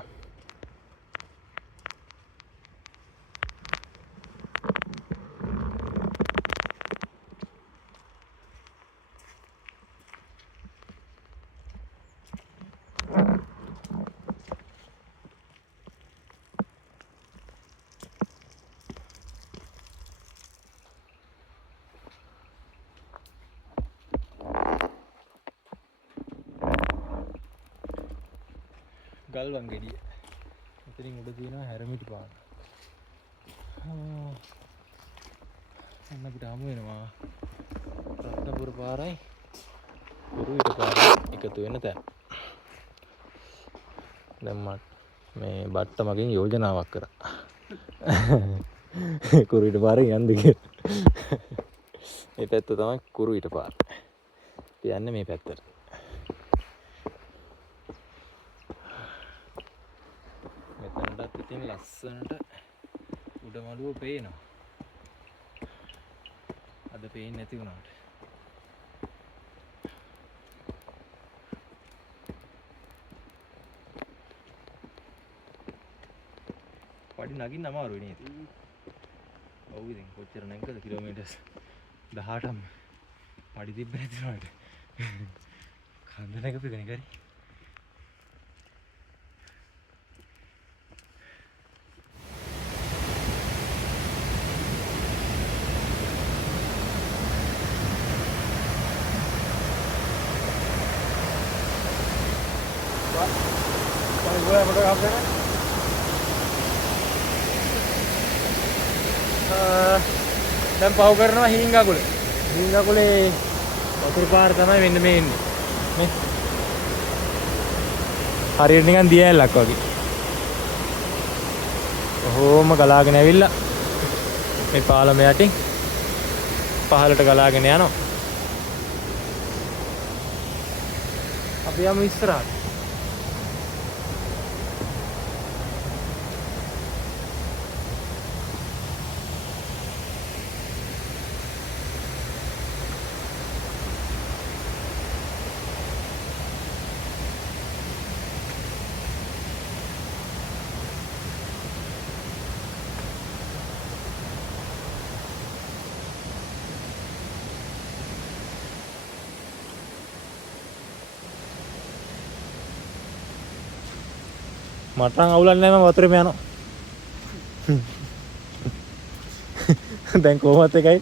ගල්වන් ගෙඩිය. මෙතනින් උඩ තියෙනවා හැරමිටි පාන. අන්න අපිට හමු වෙනවා රත්නපුර පාරයි කුරුවිට පාරයි එකතු වෙන තැන. දැන් මම මේ බට්ට මගෙන් යෝජනාවක් කරා. කුරුවිට පාරෙන් යන්න කියලා. මේ පැත්ත තමයි කුරුවිට පාර. යන්නේ මේ පැත්තට. ඉතින් ලස්සනට උඩමළුව පේනවා. අද පේන්නේ නැති වුණාට. පඩි නගින්න අමාරුයි නේද? ඔව් ඉතින් කොච්චර නැංගද කිලෝමීටර්ස් 18ම පඩි තිබ්බ නැති වුණාට. කන්ද නැගපෙන්නේ කරි. දැන් පහු කරනවා හීංගකුල. හීංගකුලේ වතුර පාර තමයි මෙන්න මේ ඉන්නේ. මේ හරියට නිකන් දියැලක් වගේ. කොහොම ගලාගෙන ඇවිල්ලා මේ පාලම යටින් පහළට ගලාගෙන යනවා. අපි යමු ඉස්සරහට. මට නම් අවුලක් නැහැ මම වතුරේම යනවා. දැන් කොහොමත් එකයි.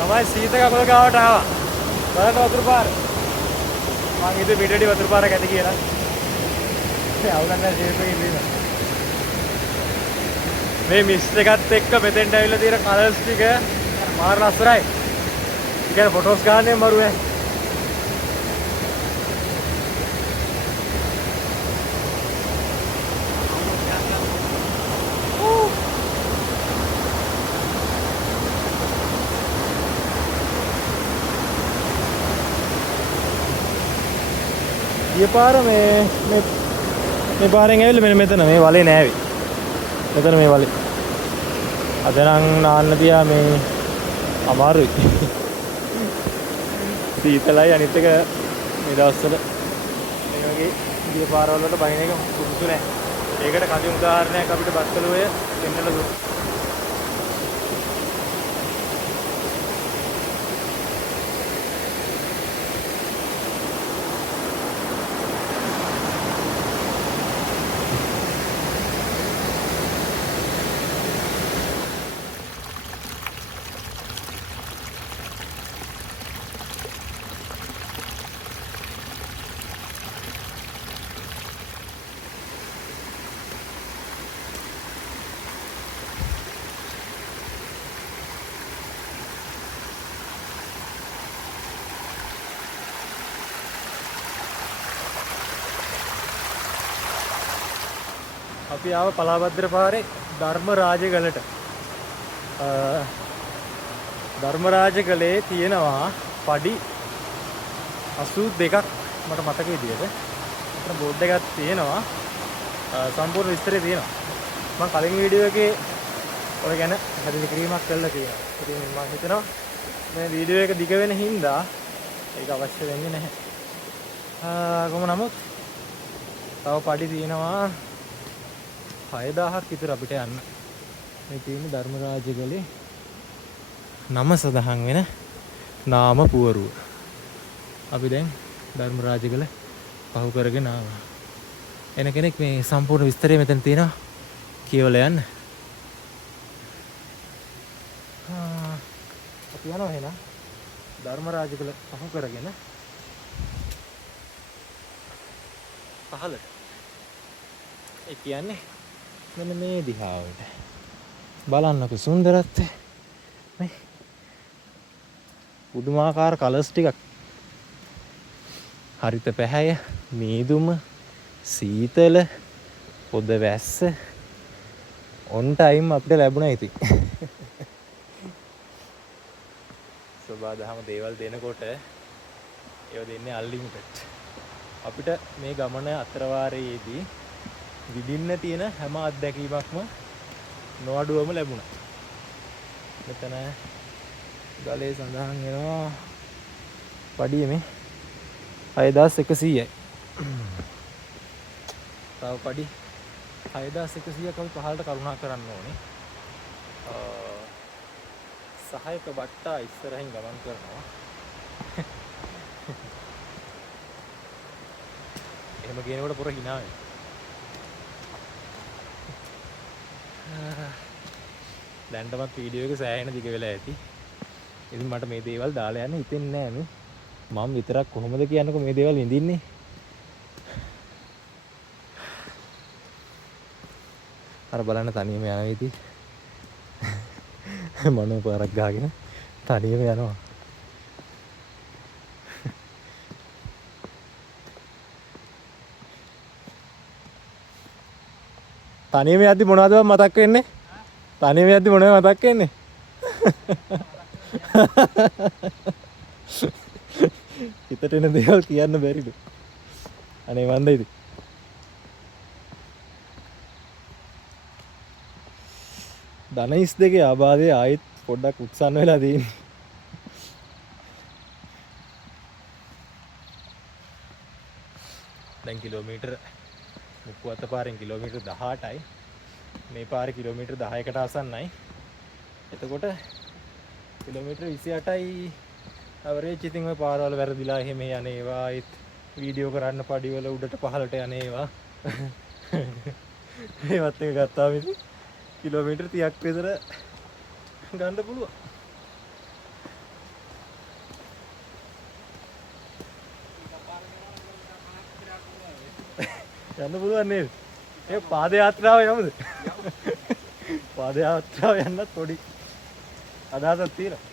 තමයි සීත කපල ගාවට ආවා. බලන්න වතුර පාර. මං ඉතින් පිටේටි වතුර පාරක් ඇති කියලා. ඒ අවුලක් නැහැ ෂේප් එකකින් ඉන්නවා. මේ මිස්ට් එකත් එක්ක මෙතෙන්ට ඇවිල්ලා තියෙන කලර්ස් ටික මාර ලස්සනයි. ඒ කියන්නේ ෆොටෝස් ගන්න මරුවේ. ये पार මේ පාරෙන් ඇවිල්ලා මෙන්න මෙතන මේ වලේ නෑවේ. මෙතන මේ වලේ. අද නම් නාන්න තියා මේ අමාරුයි. සීතලයි අනිත් එක මේ දවස්වල මේ වගේ ගිය පාරවල වලට බයින එක පුරුදු නෑ. ඒකට කලින් උදාහරණයක් අපිට බත්තලුවේ දෙන්නලා දුන්නා. අපි ආව පලාබද්දර පාරේ ධර්මරාජගලට. ධර්මරාජගලේ තියෙනවා පඩි 82ක් මට මතක විදියට. අතන බෝඩ් එකක් තියෙනවා. සම්පූර්ණ විස්තරය තියෙනවා. මම කලින් වීඩියෝ එකේ ඔය ගැන පැහැදිලි කිරීමක් කළා තියෙනවා. ඉතින් මම හිතනවා මේ වීඩියෝ එක දිග වෙන හින්දා ඒක අවශ්‍ය වෙන්නේ නැහැ. කොහොම නමුත් තව පඩි තියෙනවා 6000ක් විතර අපිට යන්න. මේ තියෙන්නේ ධර්මරාජගලේ නම සඳහන් වෙන නාම පුවරුව. අපි දැන් ධර්මරාජගල පහු කරගෙන ආවා. එන කෙනෙක් මේ සම්පූර්ණ විස්තරය මෙතන තියෙනවා කියවලා යන්න. අපි යනවා එහෙනම් ධර්මරාජගල පහු කරගෙන පහළට. ඒ කියන්නේ මෙන්න මේ දිහාවට බලන්නකො සුන්දරත්වය. මේ පුදුමාකාර කලර්ස් ටිකක්. හරිත පැහැය, මීදුම, සීතල, පොද වැස්ස ඔන් ටයිම් අපිට ලැබුණා ඉතින්. සබාදහම දේවල් දෙනකොට ඒව දෙන්නේ අන්ලිමිටඩ්. අපිට මේ ගමන අතරවාරයේදී විඳින්න තියෙන හැම අත්දැකීමක්ම නොඅඩුවම ලැබුණා. මෙතන ගලේ සඳහන් වෙනවා පඩිය මේ 6100යි. තව පඩි 6100ක් අපි පහළට කරුණා කරන්න ඕනේ. සහායක බට්ටා ඉස්සරහින් ගමන් කරනවා. එහෙම කියනකොට පොර hina වෙනවා. දැන්ටමත් වීඩියෝ එක සෑහෙන දිග වෙලා ඇති. ඉතින් මට මේ දේවල් දාලා යන්න හිතෙන්නේ නැහැ නේ. මම විතරක් කොහොමද කියන්නකෝ මේ දේවල් විඳින්නේ. අර බලන්න තනියම යන විදිහ. මනෝ පාරක් ගහගෙන තනියම යනවා. තනියම යද්දි මොනවද මතක් වෙන්නේ? තනියම යද්දි මොනවද මතක් වෙන්නේ? හිතට එන දේවල් කියන්න බැරිද? අනේ මන්දයිද? ධනයිස් දෙකේ ආබාධය ආයෙත් පොඩ්ඩක් උත්සන්න වෙලා තියෙන්නේ. දැන් කිලෝමීටර් මුක්කුවත්ත පාරෙන් කිලෝමීටර් 18යි. මේ පාරේ කිලෝමීටර් 10කට ආසන්නයි. එතකොට කිලෝමීටර් 28යි අවරේජ්. ඉතින් ඔය පාරවල වැරදිලා එහෙම යන ඒවා ඒත් වීඩියෝ කරන්න පඩිවල උඩට පහළට යන ඒවා ඒවත් එක ගත්තාම ඉතින් කිලෝමීටර් 30ක් විතර ගන්න පුළුවන්. යන්න පුළුවන් නේද? ඒ පාද යාත්‍රාව යමුද? පාද යාත්‍රාව යන්නත් පොඩි අදහසක් තියෙනවා.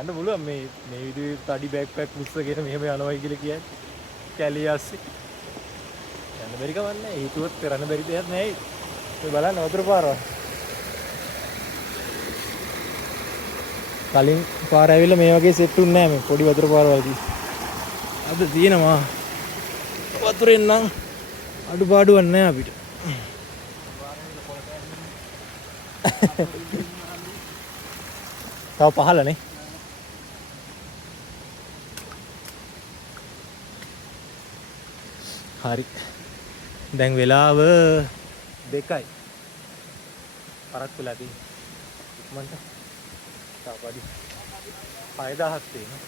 යන්න පුළුවන් මේ විදිහේ තඩි බෑග්පැක් පුස්සගෙන මෙහෙම යනවයි කියලා කියන්නේ. කැලිය ඇස්සේ. යන්න බැරි කමක් නැහැ. හේතුවත් කරන්න බැරි දෙයක් නැහැ. මේ බලන්න වතුර පාරවල්. කලින් පාර ඇවිල්ලා මේ වගේ සෙට් උන්නේ නැහැ මේ පොඩි වතුර පාරවල්දී. අද තියෙනවා. වතුරෙන් නම් අඩුපාඩුවක් නැහැ අපිට. තව පහළනේ. හරි. දැන් වෙලාව 2යි. පරක් වෙලා තියෙන්නේ. ඉක්මනට තව පඩි 6000ක් තියෙනවා.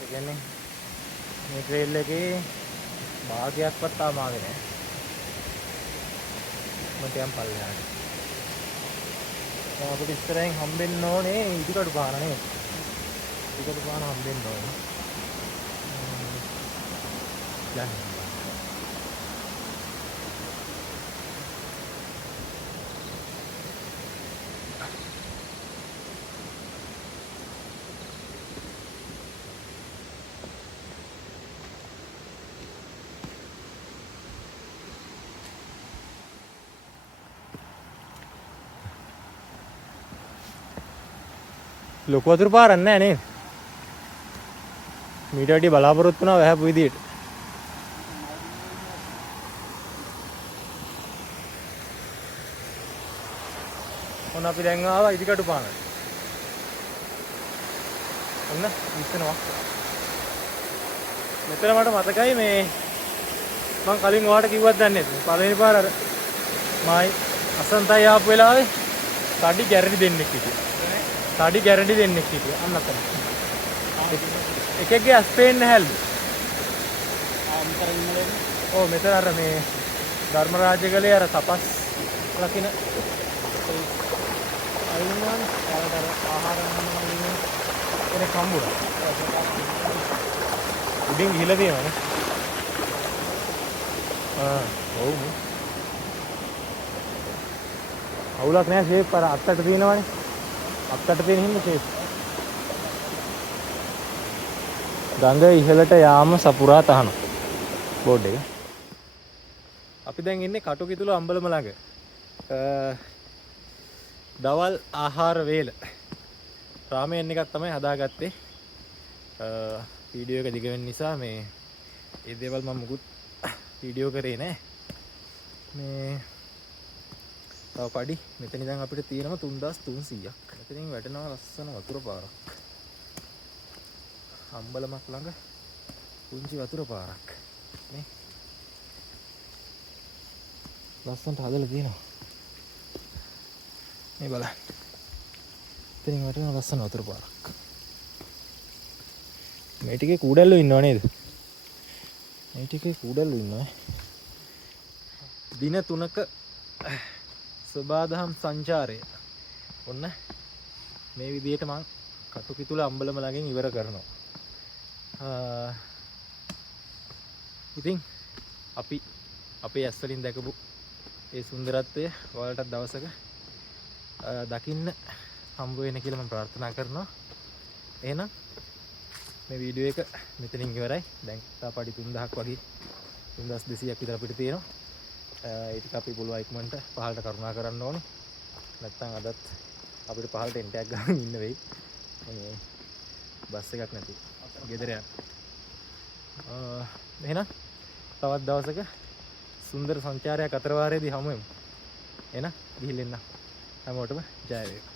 ඒ කියන්නේ මේ ට්‍රේල් එකේ භාගයක්වත් තාම ආවේ නැහැ. මට යම් පල්ලෙහාට. දැන් අපිට ඉස්සරහින් හම්බෙන්න ඕනේ ඉදිකටු පාන නේ. ඉදිකටු පාන හම්බෙන්න ඕනේ. යන්න. ලොකු වතුර පාරක් නැහැ නේද? මීට වැඩි බලාපොරොත්තු වෙනවා වැහපු විදියට. ඔන්න අපි දැන් ආවා ඉදිකටු පානට. ඔන්න ඉස්සනවා. මෙතන මට මතකයි මේ මම කලින් ඔයාලට කිව්වත් දන්නේ නැහැ. පළවෙනි පාර අර මායි අසන්තයි ආපු වෙලාවේ තඩි ගැරඩි දෙන්නෙක් හිටියා. තඩි ගැරඩි දෙන්නෙක් හිටියා. අන්න අතන. එකෙක්ගේ ඇස් පේන්නේ නැහැලු. ඔව් මෙතන අර මේ ධර්මරාජගලේ අර තපස් ලකින අයින්වානේ. යාළුවට ආහාර ගන්න කෙනෙක් හම්බුණා. උඩින් ගිහලා තියෙනවානේ. ඔව්. අවුලක් නැහැ ෂේප් අර අත්තට තියෙනවානේ. අත්තට තියෙන හින්දා ෂේප්. ගඟ ඉහළට යාම සපුරා තහනම් බෝඩ් එක. අපි දැන් ඉන්නේ කටුකිතුල අම්බලම ළඟ. දවල් ආහාර වේල. රාමයෙන් එකක් තමයි හදාගත්තේ. වීඩියෝ එක දිග වෙන නිසා මේ ඒ දේවල් මම මුකුත් වීඩියෝ කරේ නෑ. මේ තව පඩි මෙතන ඉඳන් අපිට තියෙනවා 3300ක්. මෙතනින් වැටෙනවා ලස්සන වතුර පාරක්. අම්බලමක් ළඟ පුංචි වතුර පාරක්. නේ. ලස්සනට හදලා තියෙනවා. මේ බලන්න. මෙතනින් වැටෙන ලස්සන වතුර පාරක්. මේ ටිකේ කූඩල්ලෝ ඉන්නව නේද? මේ ටිකේ කූඩල්ලෝ ඉන්නවා. දින 3ක සබාදහම් සංචාරය. ඔන්න මේ විදිහට මම කටුකිතුල අම්බලම ළඟින් ඉවර කරනවා. ඉතින් අපි අපේ ඇස් වලින් දැකපු ඒ සුන්දරත්වය ඔයාලටත් දවසක දකින්න හම්බ වෙන්න කියලා මම ප්‍රාර්ථනා කරනවා. එහෙනම් මේ වීඩියෝ එක මෙතනින් ඉවරයි. දැන් තා පඩි 3000ක් වගේ 3200ක් විතර අපිට තියෙනවා. ඒ ටික අපි පුළුවන් ඉක්මනට පහළට කරුණා කරන්න ඕනේ. නැත්තම් අදත් අපිට පහළට එන්ට් එකක් ගන්න ඉන්න වෙයි. මේ බස් එකක් නැති. ගෙදර යන්න. එහෙනම් තවත් දවසක සුන්දර සංචාරයක් අතරවාරයේදී හමු වෙමු. එහෙනම් ගිහින් එන්න. හැමෝටම ජය වේවා.